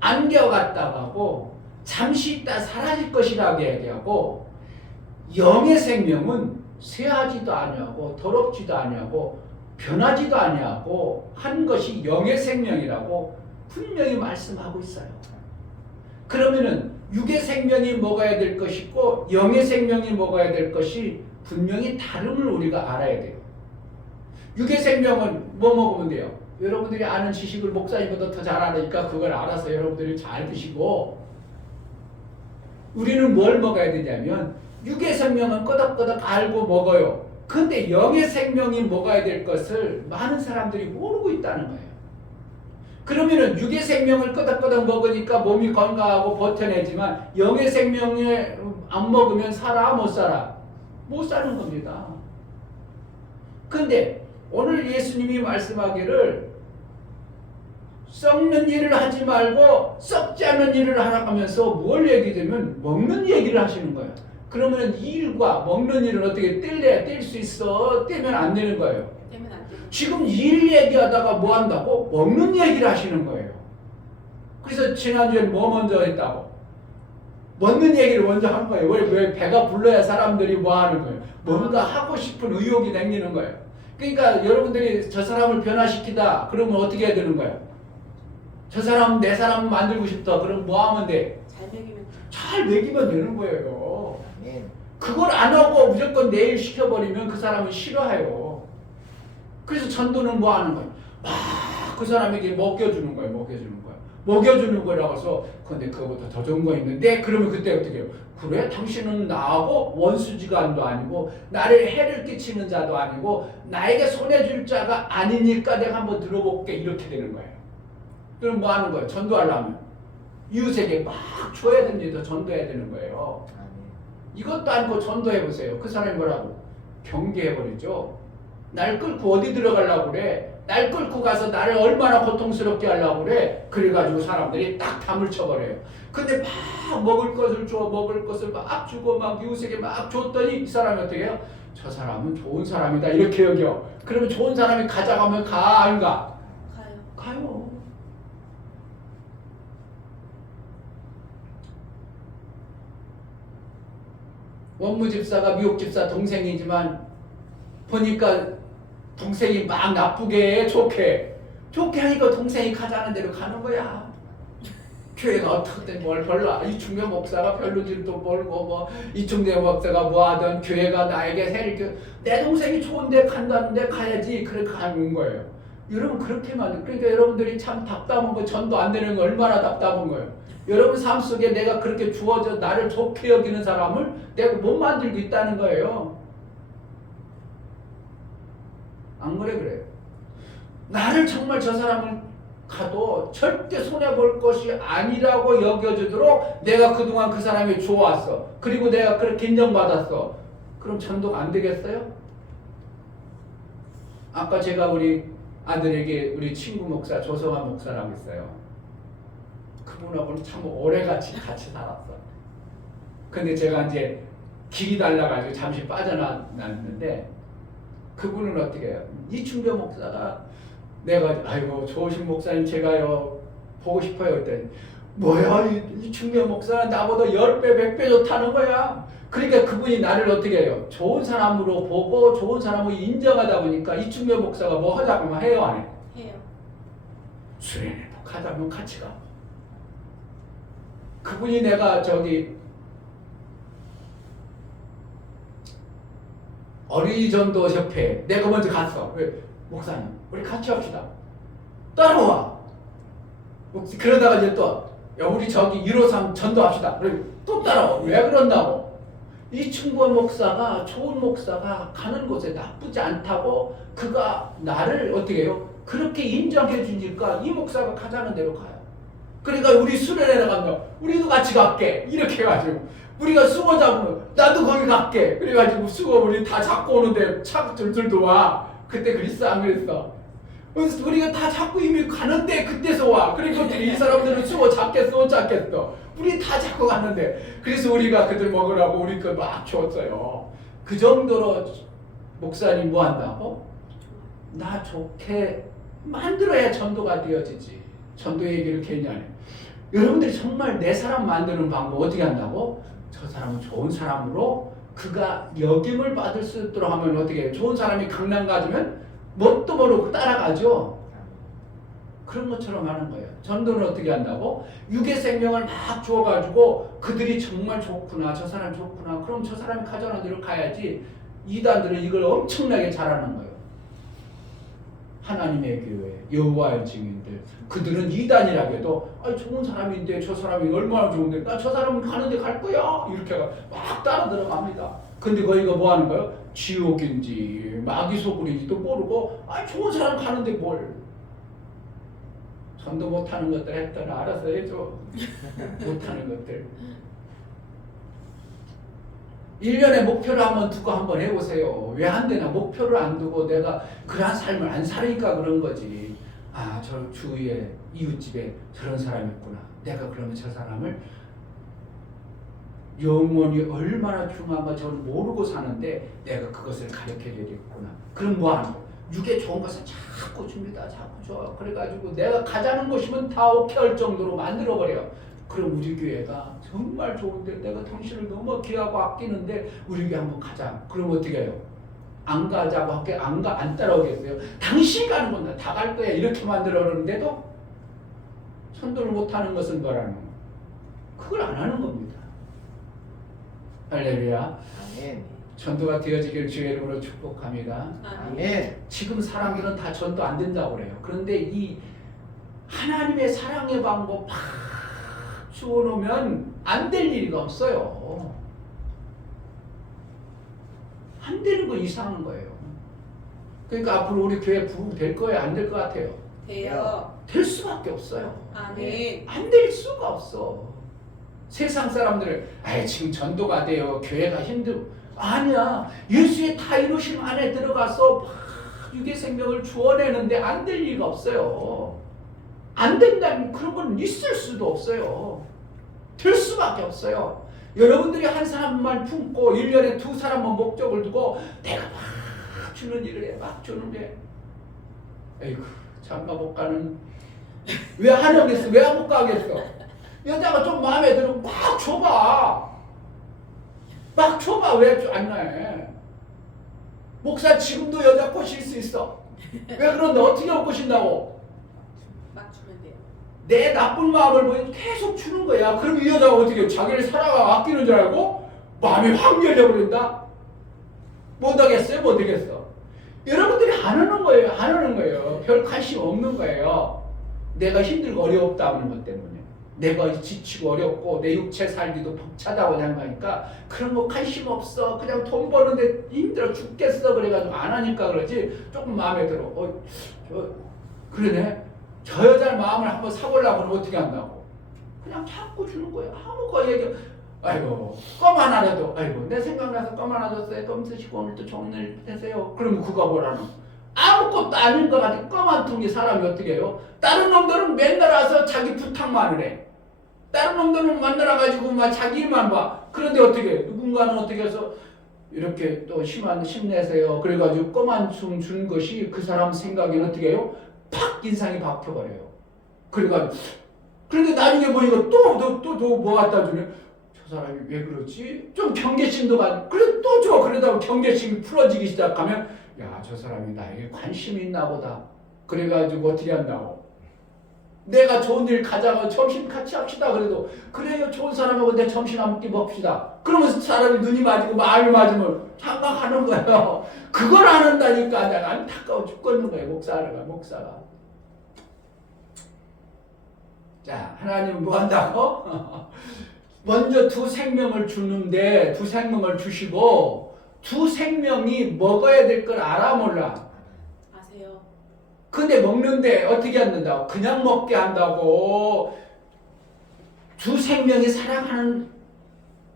안겨갔다고 하고 잠시 있다 사라질 것이라고 얘기하고 영의 생명은 쇠하지도 아니하고 더럽지도 아니하고 변하지도 아니하고 한 것이 영의 생명이라고 분명히 말씀하고 있어요. 그러면은 육의 생명이 먹어야 될 것이고 영의 생명이 먹어야 될 것이 분명히 다름을 우리가 알아야 돼요. 육의 생명은 뭐 먹으면 돼요? 여러분들이 아는 지식을 목사님보다 더 잘 아니까 그걸 알아서 여러분들이 잘 드시고 우리는 뭘 먹어야 되냐면 육의 생명은 끄덕끄덕 알고 먹어요. 근데 영의 생명이 먹어야 될 것을 많은 사람들이 모르고 있다는 거예요. 그러면은 육의 생명을 끄덕끄덕 먹으니까 몸이 건강하고 버텨내지만 영의 생명을 안 먹으면 살아? 못 살아? 못 사는 겁니다. 근데 오늘 예수님이 말씀하기를 썩는 일을 하지 말고 썩지 않은 일을 하라 하면서 뭘 얘기되면 먹는 얘기를 하시는 거예요. 그러면 이 일과 먹는 일을 어떻게 뗄래야 뗄 수 있어? 떼면 안 되는 거예요. 떼면 안 돼요. 지금 일 얘기하다가 뭐 한다고? 먹는 얘기를 하시는 거예요. 그래서 지난주에 뭐 먼저 했다고? 먹는 얘기를 먼저 한 거예요. 왜 배가 불러야 사람들이 뭐 하는 거예요? 뭔가 하고 싶은 의욕이 생기는 거예요. 그러니까 여러분들이 저 사람을 변화시키다 그러면 어떻게 해야 되는 거예요? 저 사람 내 사람 만들고 싶다 그럼 뭐 하면 돼? 잘 먹이면 잘 먹이면 되는 거예요. 아멘. 그걸 안 하고 무조건 내일 시켜버리면 그 사람은 싫어해요. 그래서 전도는 뭐 하는 거예요? 막 그 사람에게 먹여주는 거예요. 먹여주는 거예요. 먹여주는 거라고 해서 근데 그거보다 더 좋은 거 있는데 그러면 그때 어떻게 해요? 그래? 당신은 나하고 원수지간도 아니고 나를 해를 끼치는 자도 아니고 나에게 손해줄 자가 아니니까 내가 한번 들어볼게 이렇게 되는 거예요. 그럼 뭐 하는 거예요? 전도하려면 이웃에게 막 줘야 됩니다. 전도해야 되는 거예요. 아멘. 이것도 아니고 전도해보세요. 그 사람이 뭐라고? 경계해버리죠. 날 끌고 어디 들어가려고 그래? 날 끌고 가서 나를 얼마나 고통스럽게 하려고 그래? 그래가지고 사람들이 딱 담을 쳐버려요. 근데 막 먹을 것을 줘, 먹을 것을 막 주고 막 이웃에게 막 줬더니 이 사람이 어떻게 해요? 저 사람은 좋은 사람이다 이렇게 여겨. 그러면 좋은 사람이 가져가면 가, 안 가? 가요. 가요. 원무 집사가 미옥 집사 동생이지만 보니까 동생이 막 나쁘게 좋게 하니까 동생이 가자는 대로 가는 거야. 교회가 어떻든 뭘 별로 이충배 목사가 별로지도 모르고 뭐 이충배 목사가 뭐 하든 교회가 나에게 세를 내 동생이 좋은데 간다는데 가야지 그렇게 가는 거예요. 여러분 그렇게만 그러니까 여러분들이 참 답답한 거 전도 안 되는 거 얼마나 답답한 거예요. 여러분 삶 속에 내가 그렇게 주어져 나를 좋게 여기는 사람을 내가 못 만들고 있다는 거예요. 안 그래요? 나를 정말 저 사람을 가도 절대 손해볼 것이 아니라고 여겨주도록 내가 그동안 그 사람이 좋았어. 그리고 내가 그렇게 인정받았어. 그럼 전도가 안 되겠어요? 아까 제가 우리 아들에게 우리 친구 목사 조성환 목사라고 있어요. 그분하고는 참 오래같이 같이 살았어. 근데 제가 이제 길이 달라가지고 잠시 빠져나왔는데 그분은 어떻게 해요? 이충배 목사가 내가 아이고 좋으신 목사님 제가요 보고 싶어요 그랬더니 뭐야 이충배 목사는 나보다 10배 100배 좋다는 거야. 그러니까 그분이 나를 어떻게 해요? 좋은 사람으로 보고 좋은 사람으로 인정하다 보니까 이충배 목사가 뭐 하자고 하면 해요 안 해? 해요. 수련회 가자면 같이 가. 그분이 내가 저기 어린이전도 협회 내가 먼저 갔어. 왜? 목사님 우리 같이 합시다. 따라와. 그러다가 이제 또 야, 우리 저기 153 전도합시다. 그리고 또 따라와. 왜 그런다고? 이충권 목사가 좋은 목사가 가는 곳에 나쁘지 않다고 그가 나를 어떻게 해요? 그렇게 인정해 주니까 이 목사가 가자는 대로 가요. 그러니까 우리 수련회 나가면 우리도 같이 갈게 이렇게 해가지고 우리가 수거 잡으면 나도 거기 갈게 그래가지고 수거 우리 다 잡고 오는데 차 줄줄도 와. 그때 그랬어 안 그랬어? 그래서 우리가 다 잡고 이미 가는데 그때서 와. 그러니까 이 사람들은 수거 잡겠어 못 잡겠어? 우리 다 잡고 갔는데 그래서 우리가 그들 먹으라고 우리 거 막 줬어요. 그 정도로 목사님 뭐 한다고? 나 좋게 만들어야 전도가 되어지지. 전도 얘기를 괜히 안 해. 여러분들이 정말 내 사람 만드는 방법 어떻게 한다고? 저 사람은 좋은 사람으로 그가 역임을 받을 수 있도록 하면 어떻게 해요? 좋은 사람이 강남 가지면 뭣도 모르고 따라가죠. 그런 것처럼 하는 거예요. 전도는 어떻게 한다고? 육의 생명을 막 주어가지고 그들이 정말 좋구나 저 사람 좋구나 그럼 저 사람이 가져가는 대로 가야지. 이단들은 이걸 엄청나게 잘하는 거예요. 하나님의 교회, 여호와의 증인들 그들은 이단이라고 해도 좋은 사람인데 저 사람이 얼마나 좋은데 나 저 사람은 가는데 갈 거야 이렇게 막 따라 들어갑니다. 근데 거기가 뭐 하는 거예요? 지옥인지 마귀 소굴인지도 모르고 좋은 사람 가는데 뭘 전도 못하는 것들 했더니 알아서 해줘. 못하는 것들 1년의 목표를 한번 두고 한번 해보세요. 왜 안 되나? 목표를 안 두고 내가 그러한 삶을 안 살으니까 그런 거지. 저 주위에 이웃집에 저런 사람이 있구나. 내가 그러면 저 사람을 영혼이 얼마나 중요한가 저를 모르고 사는데 내가 그것을 가르쳐야겠구나. 그럼 뭐 하는 거야? 육에 좋은 것은 자꾸 줍니다. 자꾸 줘. 그래가지고 내가 가자는 곳이면 다 오케이 할 정도로 만들어버려. 그럼 우리 교회가 정말 좋은데 내가 당신을 너무 귀하고 아끼는데 우리 교회 한번 가자. 그럼 어떻게 해요? 안 가자고 할게 안 따라오겠어요? 당신 가는 건데 다 갈 거야 이렇게 만들어 놓는데도 전도를 못하는 것은 뭐라는 거예요? 그걸 안 하는 겁니다. 할렐루야. 아멘. 전도가 되어지길 주의 이름으로 축복합니다. 아멘. 지금 사람들은 다 전도 안 된다고 그래요. 그런데 이 하나님의 사랑의 방법 팍 주어놓으면 안 될 일이 없어요. 안 되는 거 이상한 거예요. 그러니까 앞으로 우리 교회 부흥 될 거예요? 안 될 것 같아요? 돼요. 될 수밖에 없어요. 아멘. 안 될 수가 없어. 세상 사람들은 지금 전도가 돼요. 교회가 아니야. 예수의 다 이루심 안에 들어가서 막 육의 생명을 주어내는데 안 될 리가 없어요. 안 된다면 그런 건 있을 수도 없어요. 될 수밖에 없어요. 여러분들이 한 사람만 품고 1년에 2사람만 목적을 두고 내가 막 주는 일을 해. 막 주는데 에이구 장가 못 가는 왜 하냐겠어. 왜 못 가겠어. 여자가 좀 마음에 들으면 막 줘봐. 막 줘봐. 왜 안 해? 목사 지금도 여자 꼬실 수 있어. 왜 그런데 어떻게 못 꼬신다고? 막 주면 돼요. 내 나쁜 마음을 보니 계속 주는 거야. 그럼 이 여자가 어떻게 자기를 사랑하고 아끼는 줄 알고 마음이 확 열려버린다? 못하겠어요? 못하겠어. 여러분들이 안 하는 거예요. 안 하는 거예요. 별 관심 없는 거예요. 내가 힘들고 어렵다 하는 것 때문에. 내가 지치고 어렵고 내 육체 살기도 벅차다고 생각하니까 그런 거 관심 없어. 그냥 돈 버는데 힘들어 죽겠어. 그래가지고 안 하니까 그러지. 조금 마음에 들어. 그러네. 저 여자 마음을 한번 사보려고 하면 어떻게 한다고? 그냥 자꾸 주는 거예요. 아무거 얘기. 아이고 껌 하나라도 내 생각나서 껌 하나 줬어요. 껌 쓰시고 오늘도 좋은 일 되세요. 그러면 그거 뭐라는? 아무것도 아닌 것 같아. 껌 한 통이 사람이 어떻게 해요? 다른 놈들은 맨날 와서 자기 부탁만 해. 다른 놈들은 만나가지고 막 자기 일만 봐. 그런데 어떻게 해? 누군가는 어떻게 해서 이렇게 또 힘내세요. 그래가지고 껌 한 통 준 것이 그 사람 생각에는 어떻게 해요? 팍 인상이 박혀버려요. 그런데 나중에 보니까 또 뭐 갖다 주네. 저 사람이 왜 그러지? 좀 경계심도 그래 또 줘. 그러다가 경계심이 풀어지기 시작하면 야, 저 사람이 나에게 관심이 있나 보다. 그래가지고 어떻게 한다고? 내가 좋은 일 가자고 점심 같이 합시다. 그래도 그래요. 좋은 사람하고 내 점심 한 끼 먹읍시다. 그러면서 사람이 눈이 맞고 마음이 맞으면 장가가는 거예요. 그걸 안 한다니까 내가 안타까워 죽겠는 거예요. 목사가. 자, 하나님은 뭐 한다고? 먼저 두 생명을 주는데 두 생명을 주시고 두 생명이 먹어야 될 걸 알아 몰라? 아세요. 근데 먹는데 어떻게 한다고? 그냥 먹게 한다고. 두 생명이 사랑하는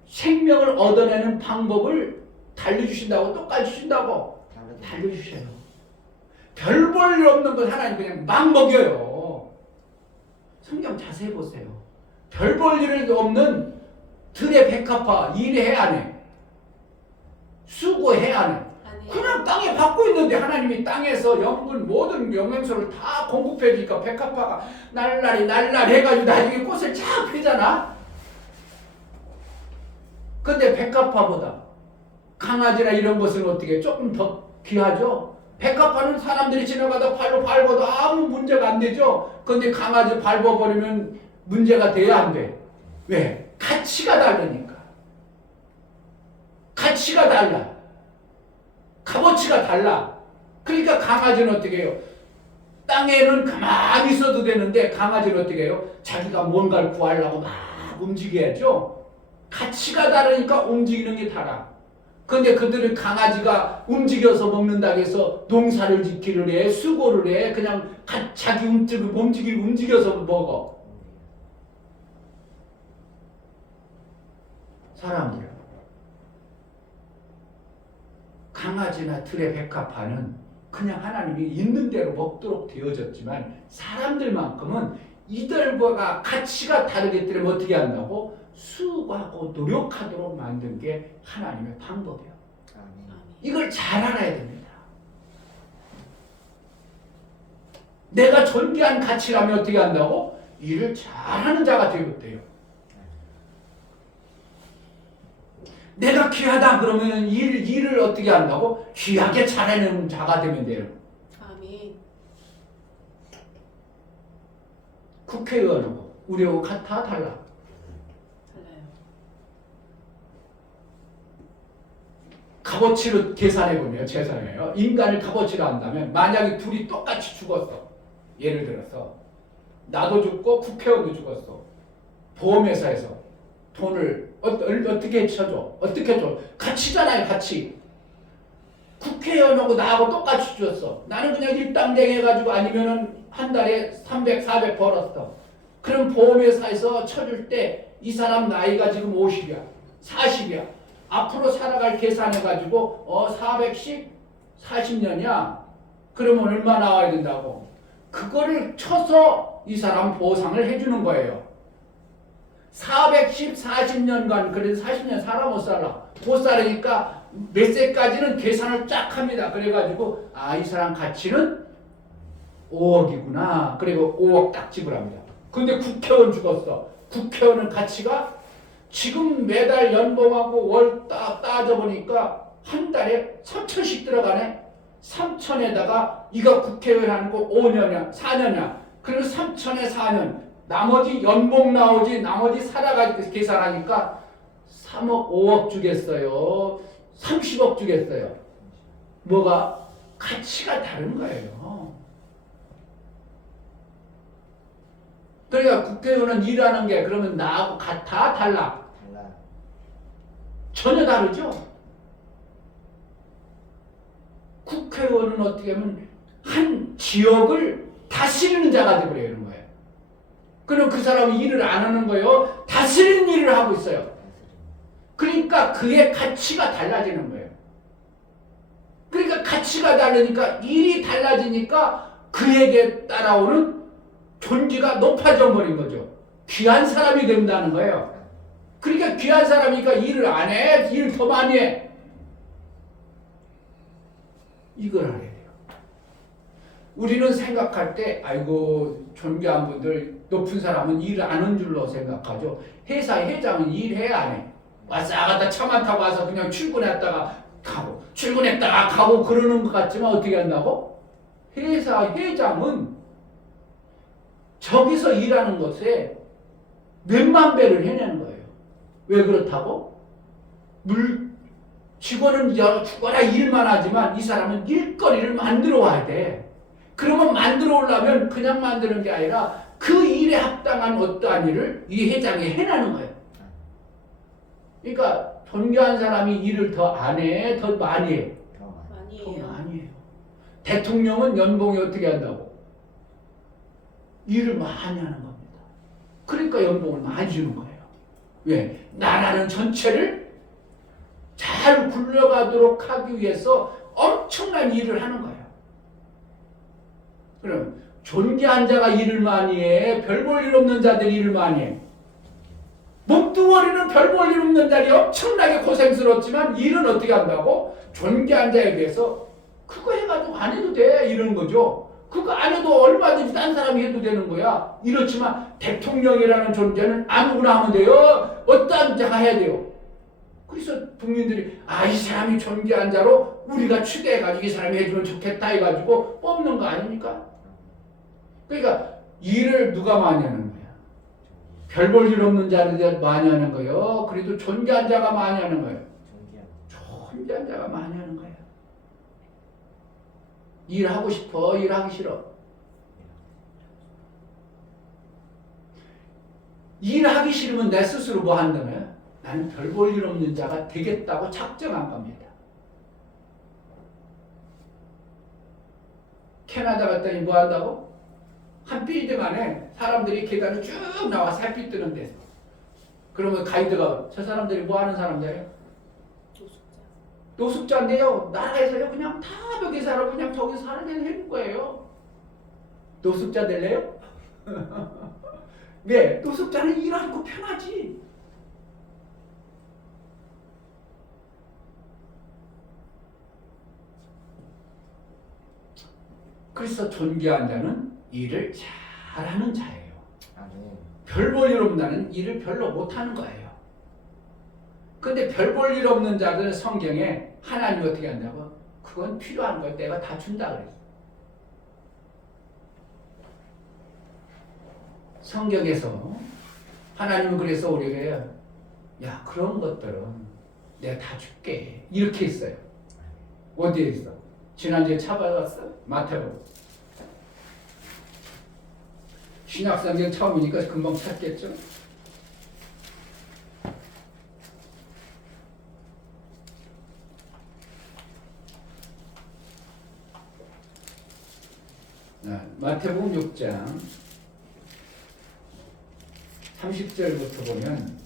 생명을 얻어내는 방법을 달려주신다고. 똑같이 주신다고. 달려주셔요. 별 볼 일 없는 건 하나님 그냥 막 먹여요. 성경 자세히 보세요. 별 볼 일 없는 들의 백합화 일해 안 해? 수고해 안 해? 그냥 땅에 받고 있는데 하나님이 땅에서 영분 모든 영양소를 다 공급해 주니까 백합화가 날라리 해가지고 나중에 꽃을 쫙 피잖아. 근데 백합화보다 강아지나 이런 것은 어떻게 조금 더 귀하죠? 백합화는 사람들이 지나가다 발로 밟아도 아무 문제가 안 되죠? 근데 강아지 밟아버리면 문제가 돼야 안 돼. 왜? 가치가 다르니까. 가치가 달라. 값어치가 달라. 그러니까 강아지는 어떻게 해요? 땅에는 가만히 있어도 되는데 강아지는 어떻게 해요? 자기가 뭔가를 구하려고 막 움직여야죠. 가치가 다르니까 움직이는 게 달라. 근데 그들은 강아지가 움직여서 먹는다고 해서 농사를 짓기를 해, 수고를 해. 그냥 자기 움직여서 먹어. 사람들은 강아지나 들의 백합화는 그냥 하나님이 있는 대로 먹도록 되어졌지만 사람들만큼은 이들과 가치가 다르기 때문에 어떻게 한다고? 수고하고 노력하도록 만든 게 하나님의 방법이에요. 이걸 잘 알아야 됩니다. 내가 존귀한 가치라면 어떻게 한다고? 일을 잘하는 자가 되어야 돼요. 내가 귀하다 그러면 일을 어떻게 한다고? 귀하게 잘하는 자가 되면 돼요. 아멘. 국회의원하고 우리하고 다 달라. 달라요. 값어치로 계산해보면 재산이에요. 인간을 값어치로 한다면 만약에 둘이 똑같이 죽었어. 예를 들어서 나도 죽고 국회의원도 죽었어. 보험회사에서 돈을 어떻게 쳐줘? 어떻게 줘? 가치잖아요, 가치. 국회의원하고 나하고 똑같이 죽었어. 나는 그냥 일당댕 해가지고 아니면은 한 달에 300, 400 벌었어. 그럼 보험회사에서 쳐줄 때 이 사람 나이가 지금 50이야, 40이야. 앞으로 살아갈 계산해가지고 400씩 40년이야. 그러면 얼마 나와야 된다고? 그거를 쳐서 이 사람 보상을 해주는 거예요. 410, 40년간 그래도 40년 살아 못 살아. 못 살으니까 몇 세까지는 계산을 쫙 합니다. 그래가지고 이 사람 가치는 5억이구나. 그리고 5억 딱 지불합니다. 근데 국회의원 죽었어. 국회의원은 가치가 지금 매달 연봉하고 월 따져보니까 한 달에 3천씩 들어가네. 3천에다가 이거 국회의원 하는 거 5년이야, 4년이야. 그리고 3천에 4년. 나머지 연봉 나오지, 나머지 살아가지고 계산하니까 3억, 5억 주겠어요. 30억 주겠어요. 뭐가? 가치가 다른 거예요. 그러니까 국회의원은 일하는 게 그러면 나하고 다 달라. 전혀 다르죠? 국회의원은 어떻게 하면 한 지역을 다스리는 자가 되어버리는 거예요. 그럼 그 사람은 일을 안 하는 거예요. 다스리는 일을 하고 있어요. 그러니까 그의 가치가 달라지는 거예요. 그러니까 가치가 다르니까 일이 달라지니까 그에게 따라오는 존재가 높아져 버린 거죠. 귀한 사람이 된다는 거예요. 그러니까 귀한 사람이니까 일을 안 해. 일을 더 많이 해. 이걸 알아야 돼요. 우리는 생각할 때 아이고 존귀한 분들 높은 사람은 일을 안 하는 줄로 생각하죠. 회사 회장은 일해 안 해? 왔다 갔다 차만 타고 와서 그냥 출근했다가 가고 출근했다가 가고 그러는 것 같지만 어떻게 한다고? 회사 회장은 저기서 일하는 것에 몇만 배를 해내는 거예요. 왜 그렇다고? 직원은 죽어라 일만 하지만 이 사람은 일거리를 만들어 와야 돼. 그러면 만들어 오려면 그냥 만드는 게 아니라 그 일에 합당한 어떠한 일을 이 회장이 해내는 거예요. 그러니까 존귀한 사람이 일을 더 안 해? 더 많이 해? 많이 더 해요. 많이 해요. 대통령은 연봉이 어떻게 한다고? 일을 많이 하는 겁니다. 그러니까 연봉을 많이 주는 거예요. 왜? 나라는 전체를 잘 굴러가도록 하기 위해서 엄청난 일을 하는 거예요. 그럼 존귀한 자가 일을 많이 해? 별 볼 일 없는 자들이 일을 많이 해? 몸뚱어리는 별 볼 일 없는 자들이 엄청나게 고생스럽지만 일은 어떻게 한다고? 존귀한 자에 비해서 그거 해가지고 안 해도 돼 이러는 거죠. 그거 안 해도 얼마든지 딴 사람이 해도 되는 거야. 이렇지만 대통령이라는 존재는 아무나 하면 돼요. 어떠한 자가 해야 돼요. 그래서 국민들이 이 사람이 존귀한 자로 우리가 추대해가지고 이 사람이 해주면 좋겠다 해가지고 뽑는 거 아닙니까? 그러니까 일을 누가 많이 하는 거야? 별 볼 일 없는 자들 많이 하는 거예요. 그래도 존귀한 자가 많이 하는 거예요. 존귀한 자가 많이 하는 거예요. 일하고 싶어? 일하기 싫어? 일하기 싫으면 내 스스로 뭐 한다면 나는 별 볼 일 없는 자가 되겠다고 작정한 겁니다. 캐나다 갔더니 뭐 한다고? 한 필드 만에 사람들이 계단을 쭉 나와 살피 뜨는 데서. 그러면 가이드가 저 사람들이 뭐 하는 사람들이에요? 노숙자인데요. 나라에서요 그냥 다 여기 살아 그냥 저기 사는 데는 해는 거예요. 노숙자 될래요? 왜? 노숙자는 일하고 편하지. 그래서 존귀한 자는 일을 잘하는 자예요. 별 볼 일 없는 자는 일을 별로 못하는 거예요. 근데 별 볼 일 없는 자들은 성경에 하나님이 어떻게 한다고? 그건 필요한 걸 내가 다 준다 그랬어. 성경에서 하나님은 그래서 우리에게 야 그런 것들은 내가 다 줄게 이렇게 했어요. 어디에 있어? 지난주에 찾아봤어? 마태복음. 신약성경 처음이니까 금방 찾겠죠? 마태복음 6장 30절부터 보면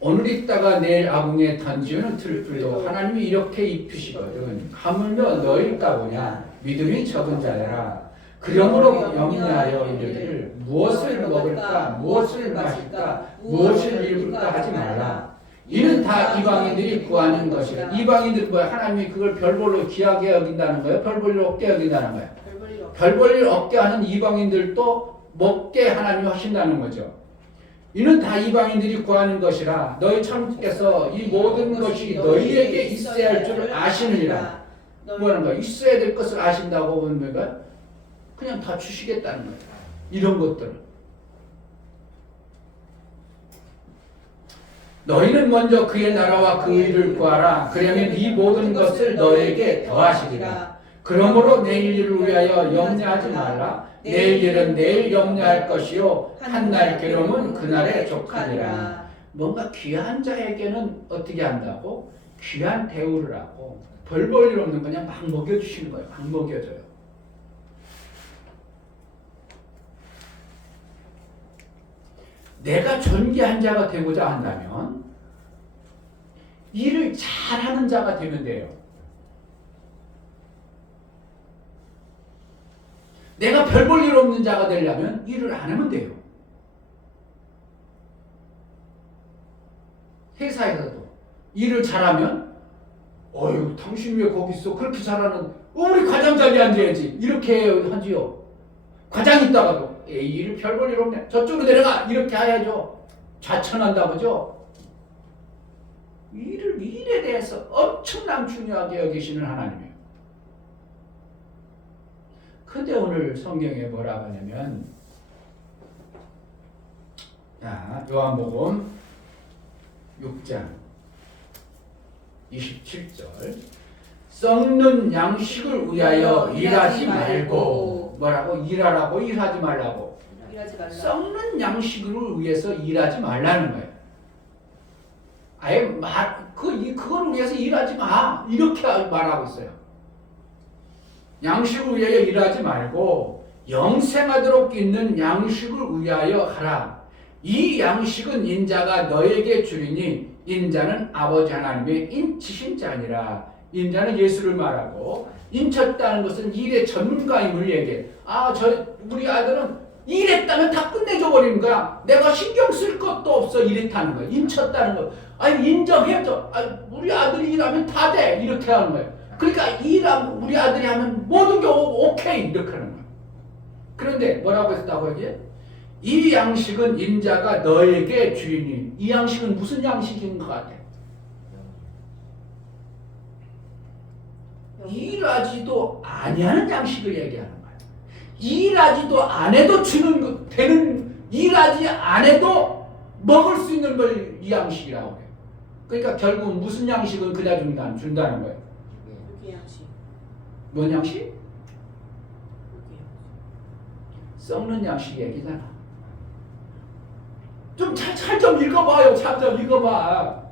오늘 있다가 내일 아궁이에 던지는 들풀도 하나님이 이렇게 입히시거든. 하물며 너희일까 보냐 믿음이 적은 자여라. 그러므로 염려하여 이르기를 무엇을 먹을까 무엇을 마실까 무엇을 입을까 하지 말라. 이는 다 이방인들이 구하는 것이라. 이방인들은 뭐야? 하나님이 그걸 별볼로 귀하게 여긴다는 거예요? 별볼로 없게 여긴다는 거예요? 별 볼 일 없게 하는 이방인들도 먹게 하나님이 하신다는 거죠. 이는 다 이방인들이 구하는 것이라. 너희 참께서 이 모든 것이 너희에게 있어야 할 줄 아시느니라. 뭐하는 거야? 있어야 될 것을 아신다고 보면 뭐야? 그냥 다 주시겠다는 거야. 이런 것들을. 너희는 먼저 그의 나라와 그 의를 구하라. 그러면 이 모든 것을 너희에게 더하시리라. 그러므로 내일 일을 위하여 염려하지 말라. 내일 일은 내일 염려할 것이요 한날 괴로움은 그날에 족하니라. 뭔가 귀한 자에게는 어떻게 한다고? 귀한 대우를 하고 벌 볼 일 없는 그냥 막 먹여주시는 거예요. 막 먹여줘요. 내가 존귀한 자가 되고자 한다면 일을 잘하는 자가 되면 돼요. 내가 별 볼 일 없는 자가 되려면 일을 안 하면 돼요. 회사에서도 일을 잘하면 어휴 당신 왜 거기 있어? 그렇게 잘하는 우리 과장 자리에 앉아야지 이렇게 하지요. 과장 있다가도 에이 일 별 볼 일 없네 저쪽으로 내려가 이렇게 해야죠. 좌천한다 보죠. 일에 대해서 엄청난 중요하게 여기시는 하나님이에요. 근데 오늘 성경에 뭐라고 하냐면 요한복음 6장 27절 썩는 양식을 위하여 일하지 말고 뭐라고? 일하라고 일하지 말라고 일하지 말라. 썩는 양식을 위해서 일하지 말라는 거예요. 아예 그걸 위해서 일하지 마 이렇게 말하고 있어요. 양식을 위하여 일하지 말고 영생하도록 있는 양식을 위하여 하라. 이 양식은 인자가 너에게 주리니 인자는 아버지 하나님의 인치신 자니라. 인자는 예수를 말하고 인쳤다는 것은 일의 전문가임을 얘기해. 우리 아들은 일했다면 다 끝내줘 버리는 거야. 내가 신경 쓸 것도 없어 이랬다는 거야. 인쳤다는 거. 인정해줘. 우리 아들이 일하면 다 돼. 이렇게 하는 거예요. 그러니까 우리 아들이 하면 모든 게 오케이 이렇게 하는 거야. 그런데 뭐라고 했다고 여기에? 이 양식은 인자가 너에게 주이니. 이 양식은 무슨 양식인 것 같아? 일하지도 아니하는 양식을 얘기하는 거야. 일하지도 안 해도 일하지 안 해도 먹을 수 있는 걸 이 양식이라고 해. 그러니까 결국 무슨 양식은 그냥 준다는 거예요. 양식. 뭔 양식? 썩는 양식 얘기잖아. 좀 잘 좀 읽어봐요. 잘 좀 읽어봐.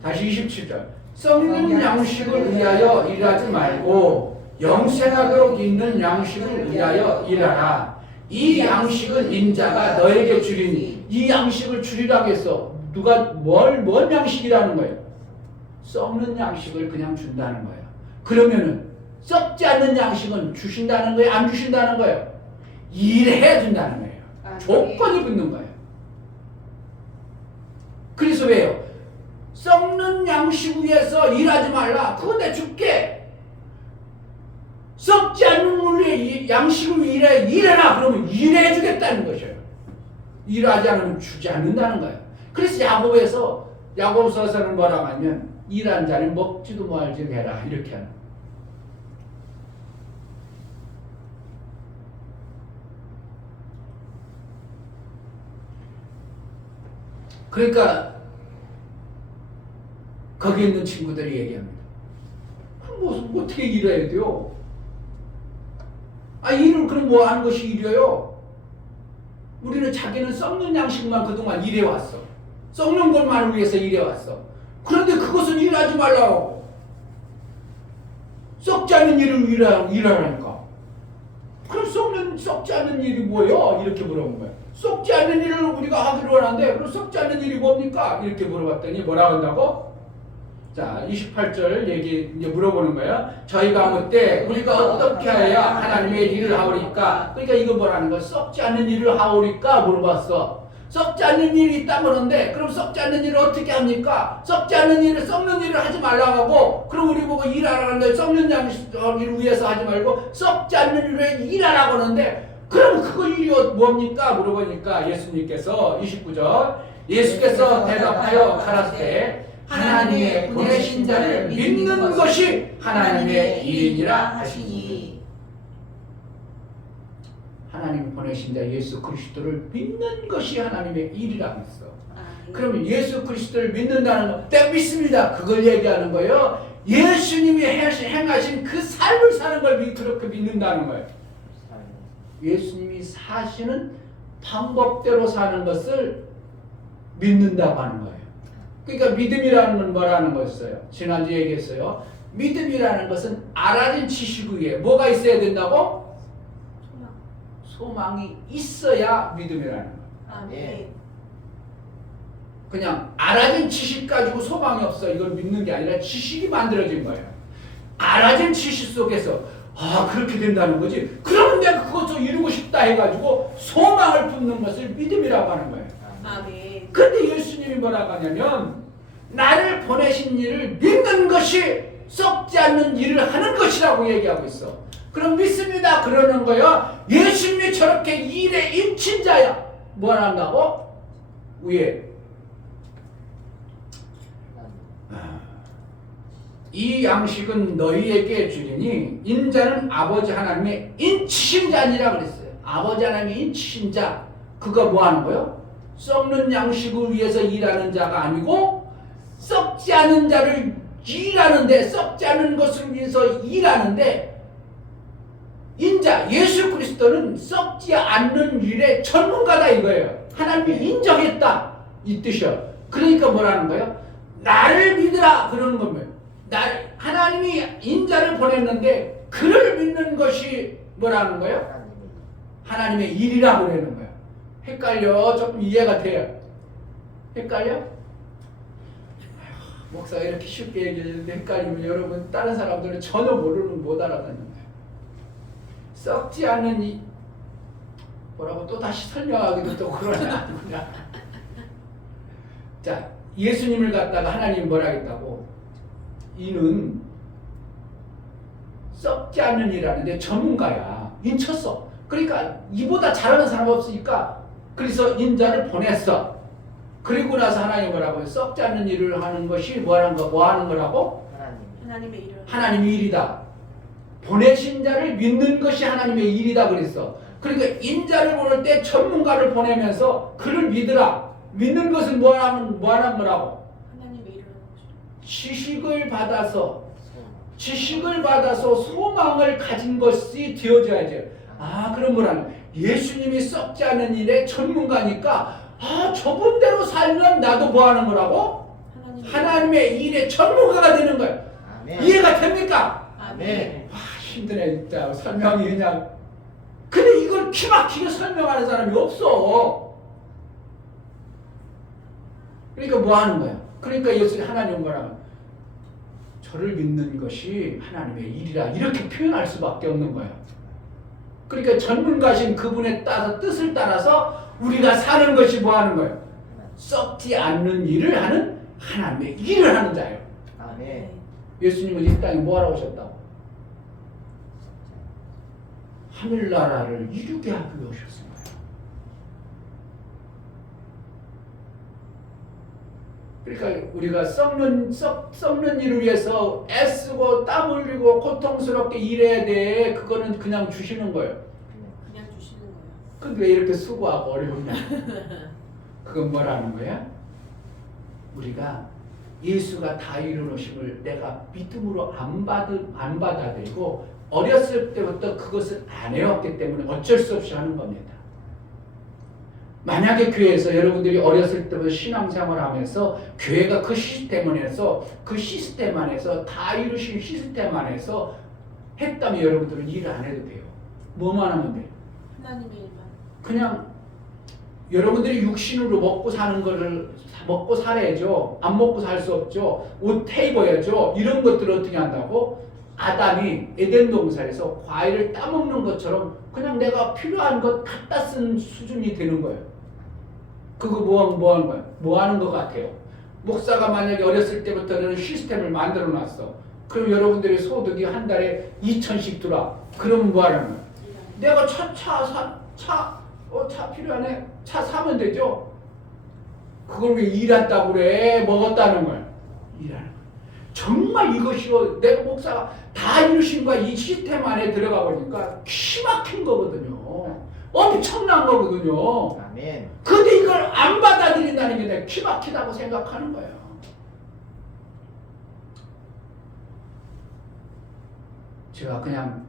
다시 27절. 썩는 양식을 위하여 일하지 말고 영생하도록 있는 양식을 위하여 일하라. 이 양식은 인자가 너에게 주리니. 이 양식을 주리라고 했어. 누가 뭔 양식이라는 거예요? 썩는 양식을 그냥 준다는 거예요. 그러면은 썩지 않는 양식은 주신다는 거예요? 안 주신다는 거예요? 일해 준다는 거예요. 조건이 붙는 거예요. 그래서 왜요? 썩는 양식 위해서 일하지 말라. 그거 내 줄게. 썩지 않는 양식을 위해 일해라. 그러면 일해 주겠다는 것이에요. 일하지 않으면 주지 않는다는 거예요. 그래서 야고보에서 야고보서에서는 뭐라고 하면 일한 자는 먹지도 말지 해라 이렇게 하는. 그러니까 거기 있는 친구들이 얘기합니다. 무슨 어떻게 일해야 돼요? 아 일을 그럼 뭐 하는 것이 일이에요? 우리는 자기는 썩는 양식만 그동안 일해왔어. 썩는 것만을 위해서 일해왔어. 그런데 그것은 일하지 말라고. 썩지 않는 일을 일하라니까. 그럼 썩지 않는 일이 뭐예요? 이렇게 물어본 거예요. 썩지 않는 일을 우리가 하기로 하는데 그럼 썩지 않는 일이 뭡니까? 이렇게 물어봤더니 뭐라고 한다고? 자, 28절 얘기 이제 물어보는 거예요. 저희가 묻되 우리가 어떻게 해야 하나님의 일을 하오리까? 그러니까 이거 뭐라는 거야? 썩지 않는 일을 하오리까? 물어봤어. 썩지 않는 일이 있다 그러는데 그럼 썩지 않는 일을 어떻게 합니까? 썩지 않는 일을 썩는 일을 하지 말라고 하고 그럼 우리 보고 일하라는데 썩는 일을 위해서 하지 말고 썩지 않는 일을 일하라고 하는데 그럼 그거 일이 뭡니까? 물어보니까 예수님께서 29절 예수께서 대답하여 가라사대 하나님의 보내신 자를 믿는 것이 하나님의 일이니라 하시니. 하나님이 보내신 자 예수 그리스도를 믿는 것이 하나님의 일이라고 했어. 그러면 예수 그리스도를 믿는다는 거, 내가 믿습니다. 그걸 얘기하는 거예요. 예수님이 행하신 그 삶을 사는 걸 그렇게 믿는다는 거예요. 예수님이 사시는 방법대로 사는 것을 믿는다고 하는 거예요. 그러니까 믿음이라는 건 뭐라는 거였어요? 지난주에 얘기했어요. 믿음이라는 것은 알아진 지식 위에 뭐가 있어야 된다고? 소망이 있어야 믿음이라는 거예요. 아멘. 그냥 알아진 지식 가지고 소망이 없어 이걸 믿는 게 아니라 지식이 만들어진 거예요. 알아진 지식 속에서 아 그렇게 된다는 거지. 그러면 내가 그것을 이루고 싶다 해가지고 소망을 품는 것을 믿음이라고 하는 거예요. 아멘. 근데 예수님이 뭐라고 하냐면 나를 보내신 일을 믿는 것이 썩지 않는 일을 하는 것이라고 얘기하고 있어. 그럼 믿습니다 그러는 거야. 예수님이 저렇게 일에 임친 자야. 뭘 한다고? 위에 이 양식은 너희에게 주리니 인자는 아버지 하나님의 인치신 자니라 그랬어요. 아버지 하나님의 인치신 자. 그거 뭐 하는 거예요? 썩는 양식을 위해서 일하는 자가 아니고 썩지 않은 자를 일하는데 썩지 않은 것을 위해서 일하는데 인자 예수 그리스도는 썩지 않는 일의 전문가다 이거예요. 하나님이 인정했다 이 뜻이요. 그러니까 뭐라는 거예요? 나를 믿으라 그러는 겁니다. 하나님이 인자를 보냈는데 그를 믿는 것이 뭐라는 거예요? 하나님의 일이라고 그러는 거예요. 헷갈려? 조금 이해가 돼요? 헷갈려? 목사가 이렇게 쉽게 얘기했는데 헷갈리면 여러분 다른 사람들은 전혀 모르는 못 알아듣는 거예요. 썩지 않는 이 뭐라고 또 다시 설명하기도 또 그러냐 아니구나. 자 예수님을 갖다가 하나님이 뭐라 했다고? 이는 썩지 않는 일하는데 전문가야. 인쳤어. 그러니까 이보다 잘하는 사람 없으니까 그래서 인자를 보냈어. 그리고 나서 하나님이 뭐라고 해요? 썩지 않는 일을 하는 것이 뭐 하는 거라고? 하나님의 일을. 하나님의 일이다. 보내신 자를 믿는 것이 하나님의 일이다 그랬어. 그러니까 인자를 보낼 때 전문가를 보내면서 그를 믿으라. 믿는 것은 뭐 하는 거라고? 하나님의 일을 하는 거죠. 지식을 받아서 소망을 가진 것이 되어져야죠. 아, 그럼 뭐라는 예수님이 썩지 않은 일의 전문가니까 아, 저분대로 살면 나도 뭐 하는 거라고? 하나님의 일의 전문가가 되는 거예요. 아멘. 이해가 됩니까? 아멘. 와, 힘드네 진짜 설명이 그냥. 근데 이걸 기막히게 설명하는 사람이 없어. 그러니까 뭐 하는 거야? 그러니까 예수님 하나님 뭐라고? 저를 믿는 것이 하나님의 일이라 이렇게 표현할 수밖에 없는 거예요. 그러니까 전문가신 그분의 뜻을 따라서 우리가 사는 것이 뭐 하는 거예요? 썩지 않는 일을 하는 하나님의 일을 하는 자예요. 아멘. 예수님은 이 땅에 뭐 하러 오셨다고? 하늘나라를 이루게 하기 위해 오셨습니다. 그러니까 우리가 썩는 일을 위해서 애쓰고 땀 흘리고 고통스럽게 일해야 돼. 그거는 그냥 주시는 거예요. 그냥 주시는 거예요. 근데 왜 이렇게 수고하고 어려우냐? 그건 뭐라는 거야? 우리가 예수가 다 이루노심을 내가 믿음으로 안 받아들이고 어렸을 때부터 그것을 안 해왔기 때문에 어쩔 수 없이 하는 겁니다. 만약에 교회에서 여러분들이 어렸을 때부터 신앙생활을 하면서 교회가 그 시스템 안에서 다 이루신 시스템 안에서 했다면 여러분들은 일을 안 해도 돼요. 뭐만 하면 돼요? 하나님의 일만. 그냥 여러분들이 육신으로 먹고 사는 거를 먹고 살아야죠. 안 먹고 살 수 없죠. 옷 입어야죠. 이런 것들을 어떻게 한다고? 아담이 에덴 동산에서 과일을 따먹는 것처럼 그냥 내가 필요한 것 갖다 쓴 수준이 되는 거예요. 그거 뭐 하는 거예요? 뭐 하는 것 같아요? 목사가 만약에 어렸을 때부터는 시스템을 만들어 놨어. 그럼 여러분들의 소득이 한 달에 2,000씩 들어와. 그러면 뭐 하는 거예요? 내가 차 필요하네. 차 사면 되죠? 그걸 왜 일한다고 그래? 먹었다는 거야. 일하는 거야. 정말 이것이요. 내가 목사가 다 이루신 거야. 이 시스템 안에 들어가 보니까 기막힌 거거든요. 엄청난 거거든요. 아멘. 근데 이걸 안 받아들인다는 게 내가 기막히다고 생각하는 거예요. 제가 그냥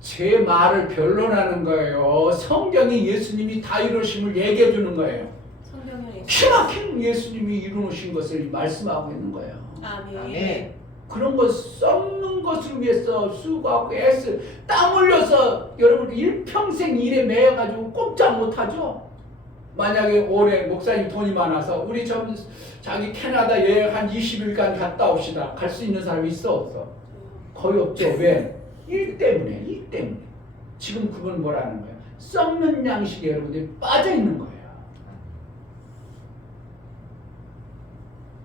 제 말을 변론하는 거예요. 성경이 예수님이 다 이루심을 얘기해 주는 거예요. 성경에 기막힌 예수님이 이루신 것을 말씀하고 있는 거예요. 아멘. 아멘. 그런 것 썩는 것을 위해서 수고하고 애쓰 땀 흘려서 여러분 일평생 일에 매여가지고 꼼짝 못하죠. 만약에 올해 목사님 돈이 많아서 우리 자기 캐나다 여행 한 20일간 갔다 옵시다. 갈 수 있는 사람이 있어 없어? 거의 없죠. 왜? 일 때문에. 지금 그건 뭐라는 거예요? 썩는 양식에 여러분들이 빠져 있는 거예요.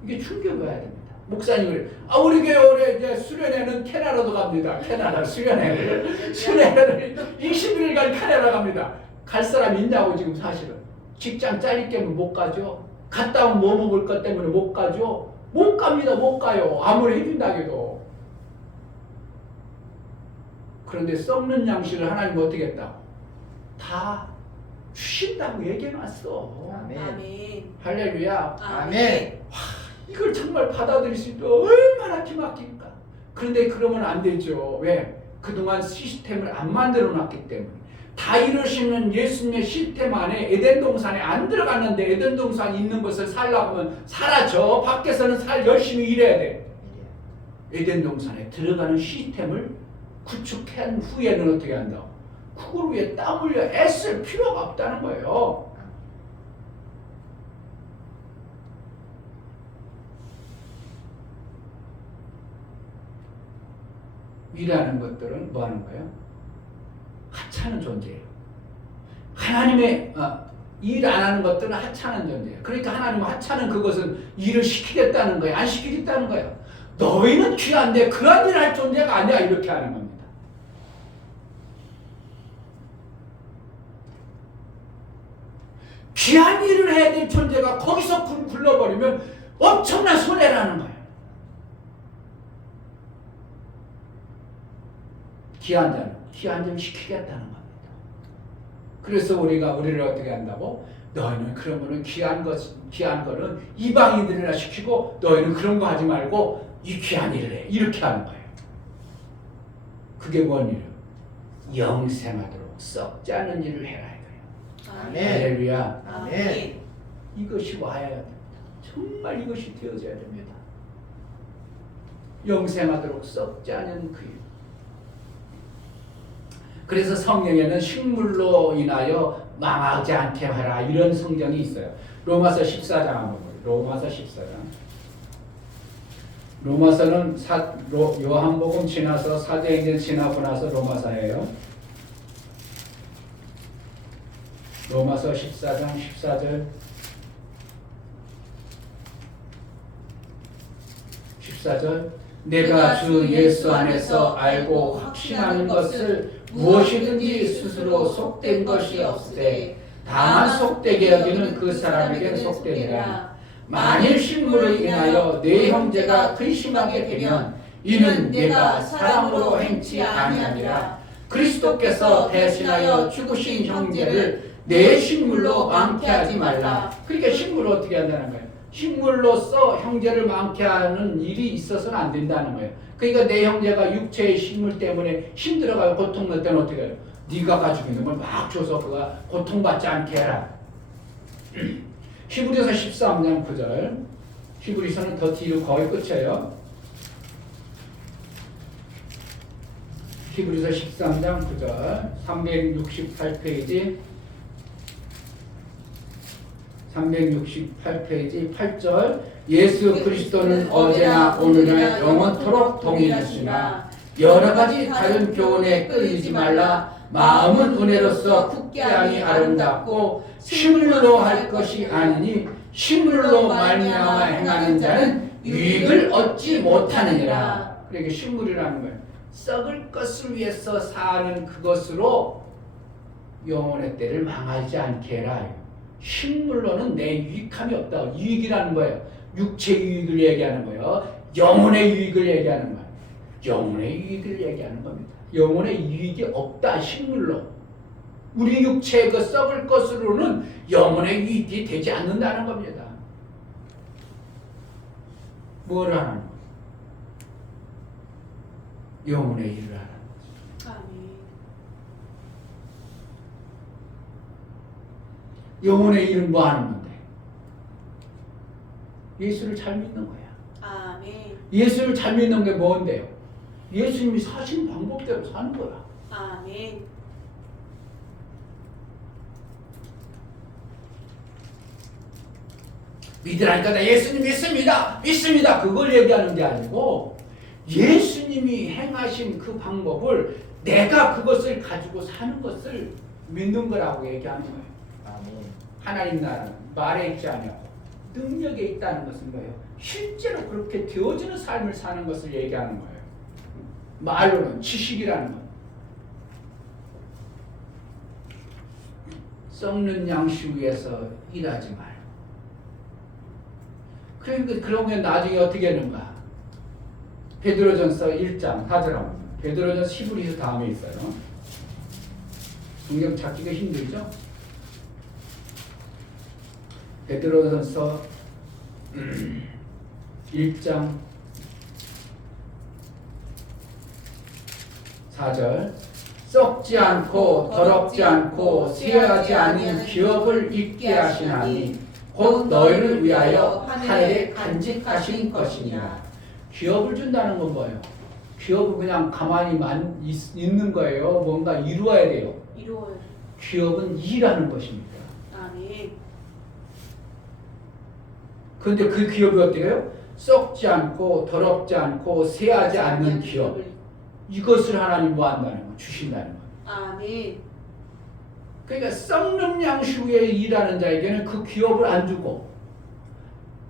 이게 충격을 해야 됩니다. 목사님 그래. 우리 교회 올해 이제 수련회는 캐나다도 갑니다. 캐나다 수련회를 21일간 캐나다 갑니다. 갈 사람 있냐고 지금 사실은. 직장 잘릴 때문에 못 가죠. 갔다 오면 뭐 먹을 것 때문에 못 가죠. 못 갑니다. 못 가요. 아무리 해준다 해도. 그런데 썩는 양식을 하나님 어떻게 했다? 다 주신다고 얘기해놨어. 아멘. 아멘. 할렐루야. 아멘. 이걸 정말 받아들일 수 있도록 얼마나 기막힐까. 그런데 그러면 안 되죠. 왜? 그동안 시스템을 안 만들어 놨기 때문에. 다 이루시는 예수님의 시스템 안에 에덴 동산에 안 들어갔는데 에덴 동산이 있는 것을 살려고 하면 살아죠. 밖에서는 열심히 일해야 돼. 에덴 동산에 들어가는 시스템을 구축한 후에는 어떻게 한다고? 그걸 위해 땀 흘려 애쓸 필요가 없다는 거예요. 일하는 것들은 뭐 하는 거예요? 하찮은 존재예요. 하나님의 일 안 하는 것들은 하찮은 존재예요. 그러니까 하나님은 하찮은 그것은 일을 시키겠다는 거예요. 안 시키겠다는 거예요. 너희는 귀한데 그런 일 할 존재가 아니야. 이렇게 하는 겁니다. 귀한 일을 해야 될 존재가 거기서 굴러버리면 엄청난 손해라는 거예요. 귀한 자는 시키겠다는 겁니다. 그래서 우리를 어떻게 한다고? 너희는 그러면은 귀한 거는 이방인들이나 시키고 너희는 그런 거 하지 말고 이 귀한 일을 해. 이렇게 하는 거예요. 그게 뭔 일이에요? 영생하도록 썩지 않은 일을 해라 이거예요. 아멘. 할렐루야. 아멘. 이것이 와야 됩니다. 정말 이것이 되어져야 됩니다. 영생하도록 썩지 않은 그 일. 그래서 성경에는 식물로 인하여 망하지 않게 하라 이런 성경이 있어요. 로마서 14장 한번 보세요. 로마서 14장. 로마서는 요한복음 지나서 사도행전 지나고 나서 로마서예요. 로마서 14장 14절 14절 내가 주 예수 안에서 알고 확신하는 것을 무엇이든지 스스로 속된 것이 없으되 다만 속되게 여기는 그 사람에게 속되니라. 만일 식물로 인하여 내 형제가 근심하게 되면 이는 내가 사랑으로 행치 아니하니라. 그리스도께서 대신하여 죽으신 형제를 내 식물로 망케하지 말라. 그러니까 식물을 어떻게 한다는 거예요? 식물로서 형제를 망케하는 일이 있어서는 안 된다는 거예요. 그러니까 내 형제가 육체의 식물 때문에 힘들어가고 고통날 때는 어떻게 해요? 네가 가지고 있는 걸 막 줘서 그가 고통받지 않게 해라. 히브리서 13장 9절. 히브리서는 더 뒤로 거의 끝이에요. 히브리서 13장 9절 368페이지 8절 예수 그리스도는 어제나 오늘나 영원토록 동일하시나 여러 가지 다른 교훈에 끌리지 말라. 마음은 은혜로서 굳게 함이 아름답고 식물로 할 것이 아니니 식물로 말미암아 행하는 자는 유익을 얻지 못하느니라. 그러니까 식물이라는 거예요. 썩을 것을 위해서 사는 그것으로 영혼의 때를 망하지 않게 해라. 식물로는 내 유익함이 없다. 유익이라는 거예요. 육체 유익을 얘기하는 거예요. 영혼의 유익을 얘기하는 거예요. 영혼의 유익을 얘기하는 겁니다. 영혼의 유익이 없다. 식물로. 우리 육체의 그 썩을 것으로는 영혼의 유익이 되지 않는다는 겁니다. 뭘 하는 거예요? 영혼의 일을 하는 거죠. 영혼의 일은 뭐 하는 건데? 예수를 잘 믿는 거야. 아멘. 예수를 잘 믿는 게 뭔데요? 예수님이 사신 방법대로 사는 거야. 아멘. 믿으라니까 나 예수님 믿습니다. 믿습니다. 그걸 얘기하는 게 아니고 예수님이 행하신 그 방법을 내가 그것을 가지고 사는 것을 믿는 거라고 얘기하는 거예요. 아멘. 하나님 나라는 말에 있지 않고 능력에 있다는 것은 뭐예요? 실제로 그렇게 되어지는 삶을 사는 것을 얘기하는 거예요. 말로는 지식이라는 것. 썩는 양식 위에서 일하지 말고. 그러면 나중에 어떻게 하는가? 베드로전서 1장 4절하고 베드로전서 히브리서 다음에 있어요. 성경 찾기가 힘들죠? 베드로전서 1장 4절 썩지 않고 더럽지 않고 쇠하지 않은 기업을 입게 하시나니 곧 너희를 위하여 하늘에 간직하신 것이니라. 기업을 준다는 건 뭐예요? 기업은 그냥 가만히 있는 거예요. 뭔가 이루어야 돼요. 이루어요. 기업은 일하는 것입니다. 아멘. 그런데 그 기업이 어떻게 해요? 썩지 않고 더럽지 않고 쇠하지 않는 기업. 이것을 하나님 뭐 한다는 거? 주신다는 거. 아멘. 그러니까 썩는 양식 위에 일하는 자에게는 그 기업을 안 주고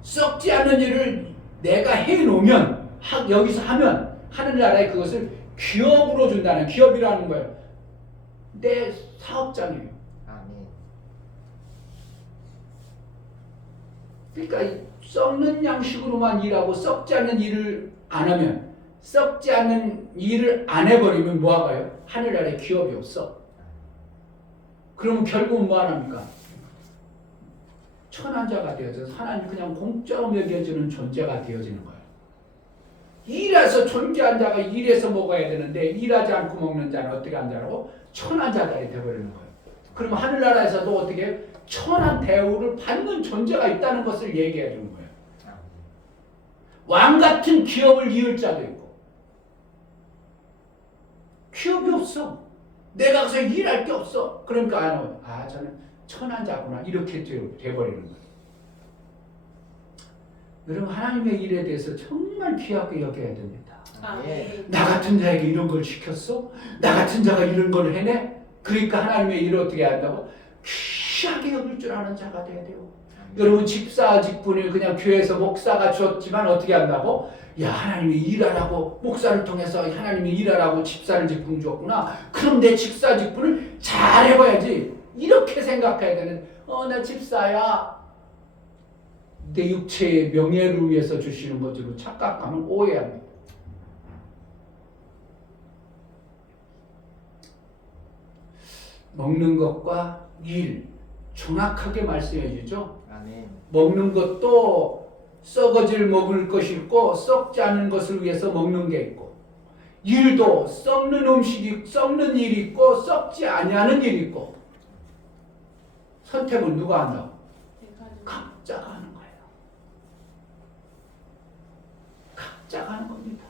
썩지 않는 일을 내가 해놓으면 여기서 하면 하늘나라에 그것을 기업으로 준다는 기업이라는 거예요. 내 사업장이에요. 아멘. 그러니까 썩는 양식으로만 일하고 썩지 않는 일을 안 하면 썩지 않는 일을 안 해버리면 뭐하가요? 하늘나라에 기업이 없어. 그러면 결국은 뭐 하랍니까? 천한자가 되어져서 하나님 그냥 공짜로 먹여주는 존재가 되어지는 거예요. 일해서 존재한 자가 일해서 먹어야 되는데 일하지 않고 먹는 자는 어떻게 한 자라고? 천한자들이 되어버리는 거예요. 그러면 하늘나라에서도 어떻게 천한 대우를 받는 존재가 있다는 것을 얘기해 주는 거예요. 왕 같은 기업을 이을 자도 있고 기업이 없어. 내가 가서 일할 게 없어. 그러니까 저는 천한자구나 이렇게 돼버리는 거예요. 여러분 하나님의 일에 대해서 정말 귀하게 여겨야 됩니다. 아멘. 나 같은 자에게 이런 걸 시켰어? 나 같은 자가 이런 걸 해내? 그러니까 하나님의 일을 어떻게 한다고? 귀하게 여길 줄 아는 자가 돼야 돼요. 여러분 집사 직분을 그냥 교회에서 목사가 줬지만 어떻게 한다고? 야 하나님이 일하라고 목사를 통해서 하나님이 일하라고 집사를 직분 줬구나. 그럼 내 집사 직분을 잘 해봐야지. 이렇게 생각해야 되는 나 집사야. 내 육체의 명예를 위해서 주시는 것으로 착각하면 오해합니다. 먹는 것과 일 정확하게 말씀해 주죠. 아멘. 먹는 것도 썩어질 먹을 것이 있고 썩지 않은 것을 위해서 먹는 게 있고, 일도 썩는 음식이 썩는 일이 있고 썩지 아니하는 일이 있고, 선택은 누가 한다고? 각자가 하는 거예요. 각자가 하는 겁니다.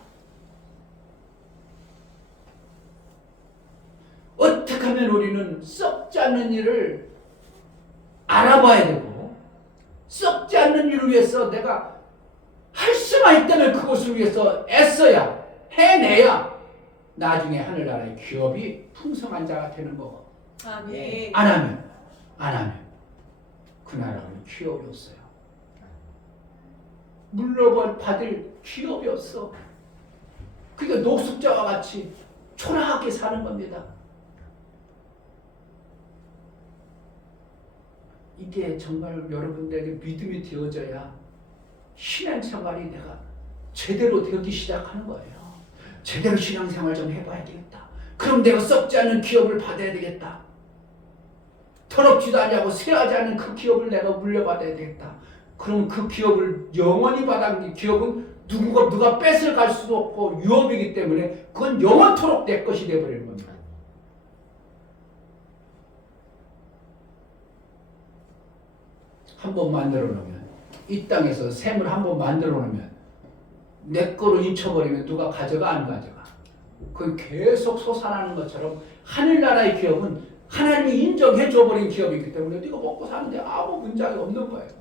어떻게 하면 우리는 썩지 않는 일을 알아봐야 되고, 썩지 않는 일을 위해서 내가 할 수만 있다면 그것을 위해서 애써야, 해내야 나중에 하늘나라의 기업이 풍성한 자가 되는 거고, 아멘. 안 하면 그 나라는 기업이 없어요. 물러받을 기업이 없어. 그러니까 노숙자와 같이 초라하게 사는 겁니다. 이게 정말 여러분들에게 믿음이 되어져야 신앙생활이 내가 제대로 되기 시작하는 거예요. 제대로 신앙생활 좀 해봐야 되겠다. 그럼 내가 썩지 않은 기업을 받아야 되겠다. 더럽지도 않냐고 쇠하지 않은 그 기업을 내가 물려받아야 되겠다. 그럼 그 기업을 영원히 받은 기업은 누가 뺏어갈 수도 없고 유업이기 때문에 그건 영원토록 내 것이 되어버리는 겁니다. 한 번 만들어 놓으면, 이 땅에서 샘을 한 번 만들어 놓으면 내 거로 인쳐버리면 누가 가져가 안 가져가? 그건 계속 솟아나는 것처럼 하늘나라의 기업은 하나님이 인정해 줘버린 기업이기 때문에 네가 먹고 사는데 아무 문제가 없는 거예요.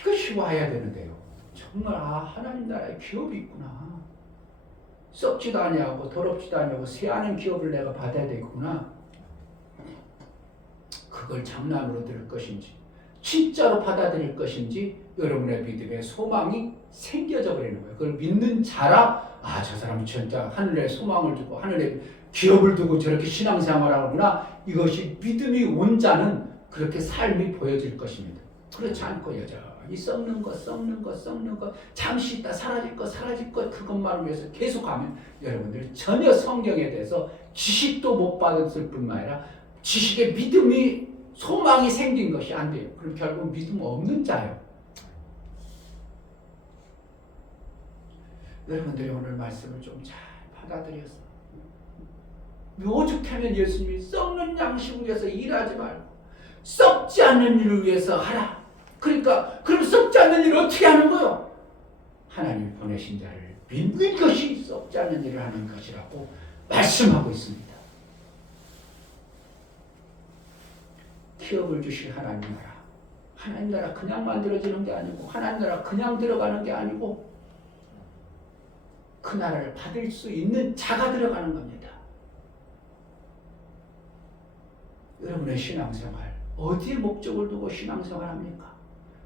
이것이 와야 되는데요. 정말 하나님 나라의 기업이 있구나. 썩지도 아니하고 더럽지도 아니하고 쇠하는 기업을 내가 받아야 되겠구나. 그걸 장난으로 들을 것인지 진짜로 받아들일 것인지 여러분의 믿음에 소망이 생겨져 버리는 거예요. 그걸 믿는 자라, 저 사람이 진짜 하늘에 소망을 두고 하늘에 기업을 두고 저렇게 신앙생활하구나. 이것이 믿음이 온 자는 그렇게 삶이 보여질 것입니다. 그렇지 않고 여전히 썩는 것 잠시 있다 사라질 것 그것만을 위해서 계속하면 여러분들이 전혀 성경에 대해서 지식도 못 받았을 뿐만 아니라 지식의 믿음이 소망이 생긴 것이 안 돼요. 그럼 결국 믿음 없는 자예요. 여러분들이 오늘 말씀을 좀 잘 받아들여서 오죽하면 예수님이 썩는 양식을 위해서 일하지 말고 썩지 않는 일을 위해서 하라. 그러니까 그럼 썩지 않는 일을 어떻게 하는 거요? 하나님이 보내신 자를 믿는 것이 썩지 않는 일을 하는 것이라고 말씀하고 있습니다. 기업을 주실 하나님 나라. 하나님 나라 그냥 만들어지는 게 아니고 하나님 나라 그냥 들어가는 게 아니고 그 나라를 받을 수 있는 자가 들어가는 겁니다. 여러분의 신앙생활 어디에 목적을 두고 신앙생활 합니까?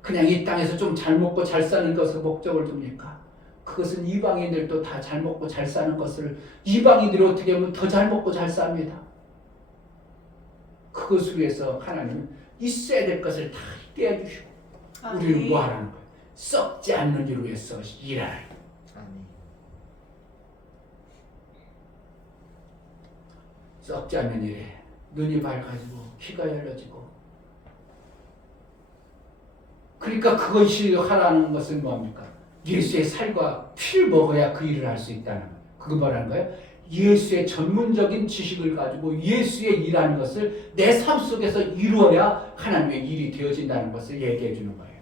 그냥 이 땅에서 좀 잘 먹고 잘 사는 것을 목적을 둡니까? 그것은 이방인들도 다 잘 먹고 잘 사는 것을 이방인들이 어떻게 하면 더 잘 먹고 잘 삽니다. 그것을 위해서 하나님은 있어야 될 것을 다 떼어주시고 우리는 뭐 하라는 거예요? 썩지 않는 일을 위해서 일할. 썩지 않는 일에 눈이 밝아지고 귀가 열려지고, 그러니까 그것이 하라는 것은 뭡니까? 예수의 살과 피를 먹어야 그 일을 할 수 있다는 거예요. 그거 뭐라는 거예요? 예수의 전문적인 지식을 가지고 예수의 일하는 것을 내 삶 속에서 이루어야 하나님의 일이 되어진다는 것을 얘기해 주는 거예요.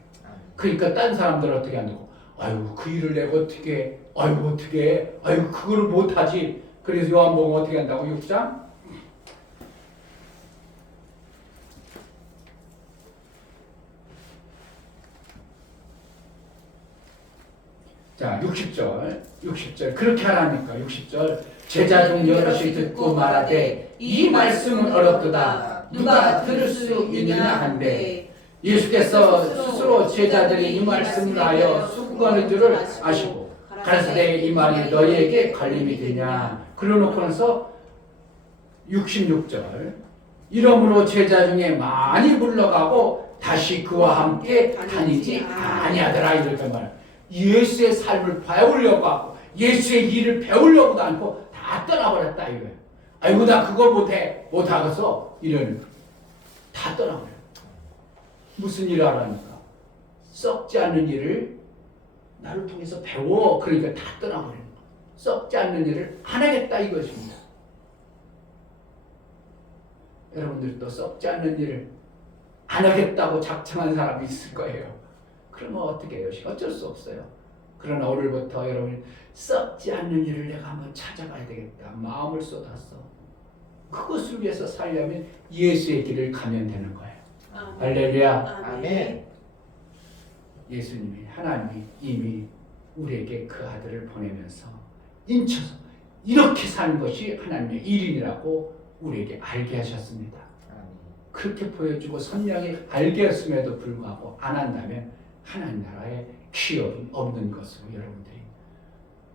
그러니까 딴 사람들은 어떻게 한다고? 아유 그 일을 내가 어떻게 해? 어떻게 해? 그거를 못하지. 그래서 요한복음 어떻게 한다고? 6장 자 60절 그렇게 하라니까. 60절 제자 중 여럿이 듣고 말하되 이 말씀은 어렵도다 누가 들을 수 있느냐 한데, 예수께서 스스로 제자들이 이 말씀을 하여 수고하는 줄을 아시고 가라사대 이 말이 너희에게 걸림이 되냐. 그러놓고 나서 66절 이러므로 제자 중에 많이 물러가고 다시 그와 함께 다니지 아니하더라 이렇게 말. 예수의 삶을 배우려고 하고 예수의 일을 배우려고도 않고 다 떠나버렸다 이거예요. 아이고 나 그걸 못하겠어 이런 다 떠나버려. 무슨 일을 하라니까? 썩지 않는 일을 나를 통해서 배워. 그러니까 다 떠나버리는 거야. 썩지 않는 일을 안 하겠다 이것입니다. 여러분들도 썩지 않는 일을 안 하겠다고 작정한 사람이 있을 거예요. 그러면 어떻게 해요? 어쩔 수 없어요. 그러나 오늘부터 여러분 썩지 않는 일을 내가 한번 찾아가야 되겠다. 마음을 쏟았어. 그것을 위해서 살려면 예수의 길을 가면 되는 거예요. 할렐루야. 아멘. 예수님이 하나님이 이미 우리에게 그 아들을 보내면서 인쳐서 이렇게 사는 것이 하나님의 일인이라고 우리에게 알게 하셨습니다. 그렇게 보여주고 선량히 알게 했음에도 불구하고 안 한다면 하나님 나라에 기업이 없는 것으로 여러분들이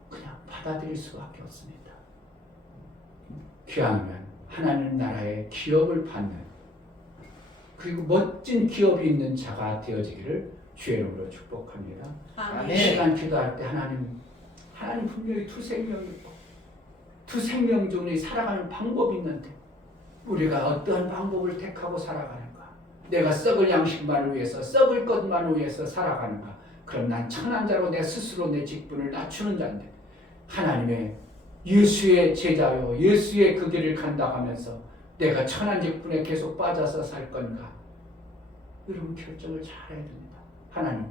그냥 받아들일 수밖에 없습니다. 귀하면 하나님 나라의 기업을 받는 그리고 멋진 기업이 있는 자가 되어지기를 주의 이름으로 축복합니다. 아멘. 이 시간 기도할 때 하나님 분명히 두 생명이 있고 두 생명 중에 살아가는 방법이 있는데 우리가 어떠한 방법을 택하고 살아가는가? 내가 썩을 양식만을 위해서 썩을 것만을 위해서 살아가는가? 그럼 난 천한 자로 내 스스로 내 직분을 낮추는 자인데 하나님의 예수의 제자요 예수의 그 길을 간다 하면서 내가 천한 직분에 계속 빠져서 살 건가? 여러분 결정을 잘 해야 됩니다. 하나님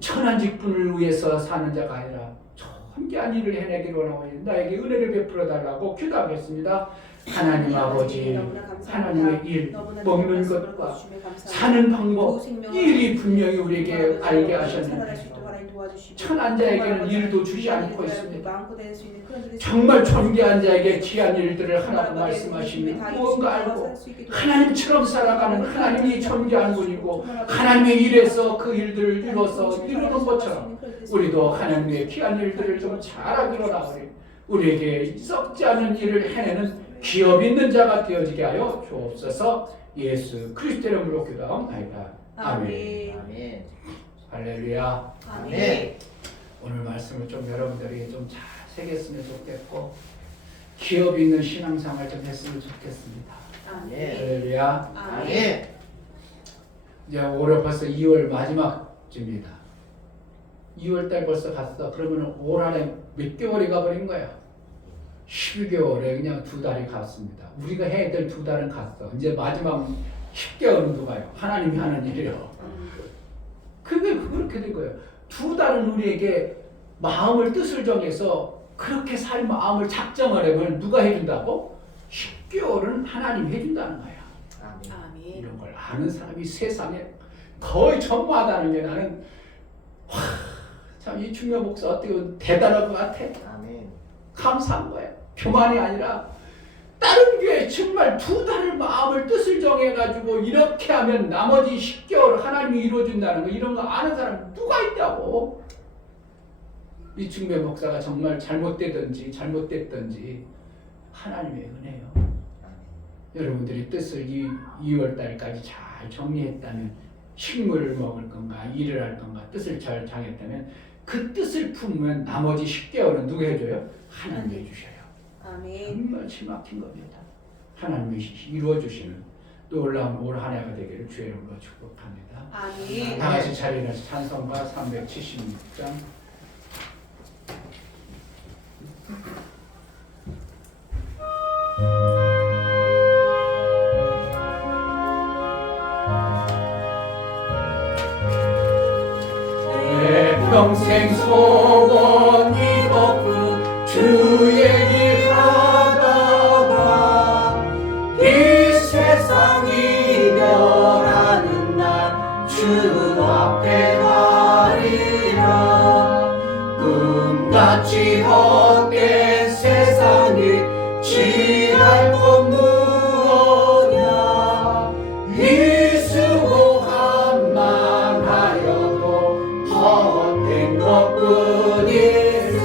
천한 직분을 위해서 사는 자가 아니라 존귀한 일을 해내기로 원하오니 나에게 은혜를 베풀어 달라고 기도하겠습니다. 하나님 아버지 하나님의 일 먹는 것과 사는 방법 일이 분명히 우리에게 알게 하셨는데 천한 자에게는 일도 주지 않고 있습니다. 정말 존귀한 자에게 귀한 일들을 하라고 말씀하시면 무언가 알고 하나님처럼 살아가는 하나님이 존귀한 분이고 하나님의 일에서 그 일들을 이루는 것처럼 우리도 하나님의 귀한 일들을 좀 잘하기로 나오니 우리에게 썩지 않은 일을 해내는 기업 있는 자가 되어지게 하여 주옵소서. 예수 그리스도 이름으로 기도하옵나이다. 아멘. 아멘. 할렐루야. 아멘. 오늘 말씀을 좀 여러분들이 좀 잘 새겼으면 좋겠고 기업 있는 신앙생활 좀 했으면 좋겠습니다. 아멘. 할렐루야. 아멘. 이제 올해 벌써 2월 마지막쯤입니다. 2월달 벌써 갔어. 그러면 올 한해 몇 개월이 가버린 거야. 12개월에 그냥 2달이 갔습니다. 우리가 해야 될 2달은 갔어. 이제 마지막 10개월은 누가요? 하나님이 하는 일이요. 그게 그렇게 된 거예요. 2달은 우리에게 마음을 뜻을 정해서 그렇게 살 마음을 작정을 해보면 누가 해준다고? 10개월은 하나님이 해준다는 거야. 아멘. 이런 걸 아는 사람이 세상에 거의 전무하다는 게 나는 참 이 중요 목사 어떻게 대단한 것 같아. 아멘. 감사한 거예요. 교만이 아니라 다른 교회 정말 2달을 마음을 뜻을 정해가지고 이렇게 하면 나머지 10개월 하나님이 이루어준다는 거 이런 거 아는 사람 누가 있냐고. 이 중매 목사가 정말 잘못됐든지 하나님의 은혜요. 여러분들이 뜻을 2월달까지 잘 정리했다면 식물을 먹을 건가 일을 할 건가 뜻을 잘 정했다면 그 뜻을 품으면 나머지 10개월은 누가 해줘요? 하나님이 해주셔요. 아멘. 정말 지막힌 겁니다. 하나님이 이루어주시는 놀라운 올 한 해가 되기를 주의 이름으로 축복합니다. 아멘. 다 같이 자리에서 찬송가 376장 내 평생 소원이 덮은 주의 길 가다가 이 세상 이별하는 날 주 앞에 가리라. 꿈같이 헛된 세상이 지날 것 무엇냐. 이 수고함만 하여도 헛된 것뿐일세.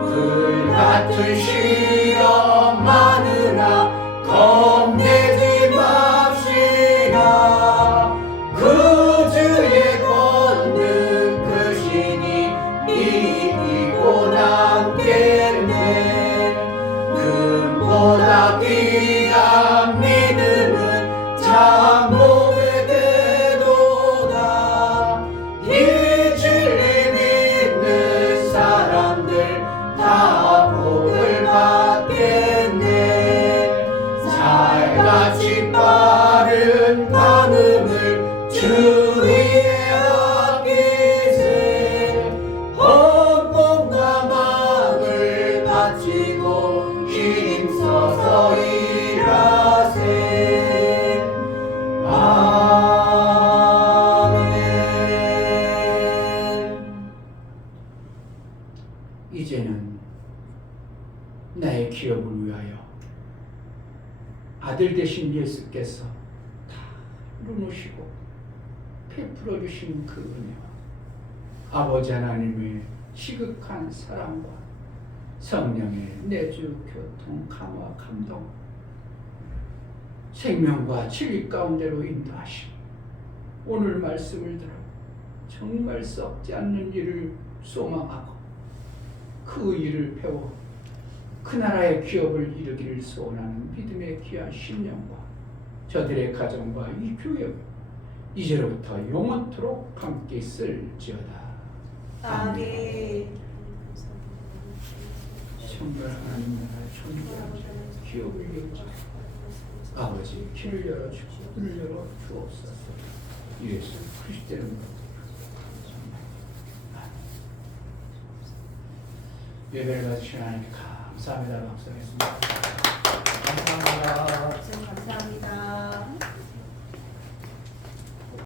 불같은 시험 많으나 겁내지 맙시다. 이제는 나의 기업을 위하여 아들 되신 예수께서 다 이루시고 베풀어 주신 그 은혜와 아버지 하나님의 지극한 사랑과 성령의 내주 교통 감화 감동 생명과 진리 가운데로 인도하시고 오늘 말씀을 들어 정말 썩지 않는 일을 소망하고 그 일을 배워 그 나라의 기업을 이루기를 소원하는 믿음의 귀한 신령과 저들의 가정과 이 교회 이제로부터 영원토록 함께 있을지어다. 아멘. 정말 하나님 나라의 존귀한 기업을 이루자. 아버지 길을 열어주고 문을 열어 주옵소서. 예수 그리스도의 이름으로 예배를 받으신 하나님께 감사합니다. 박수하겠습니다. 감사합니다. 감사합니다.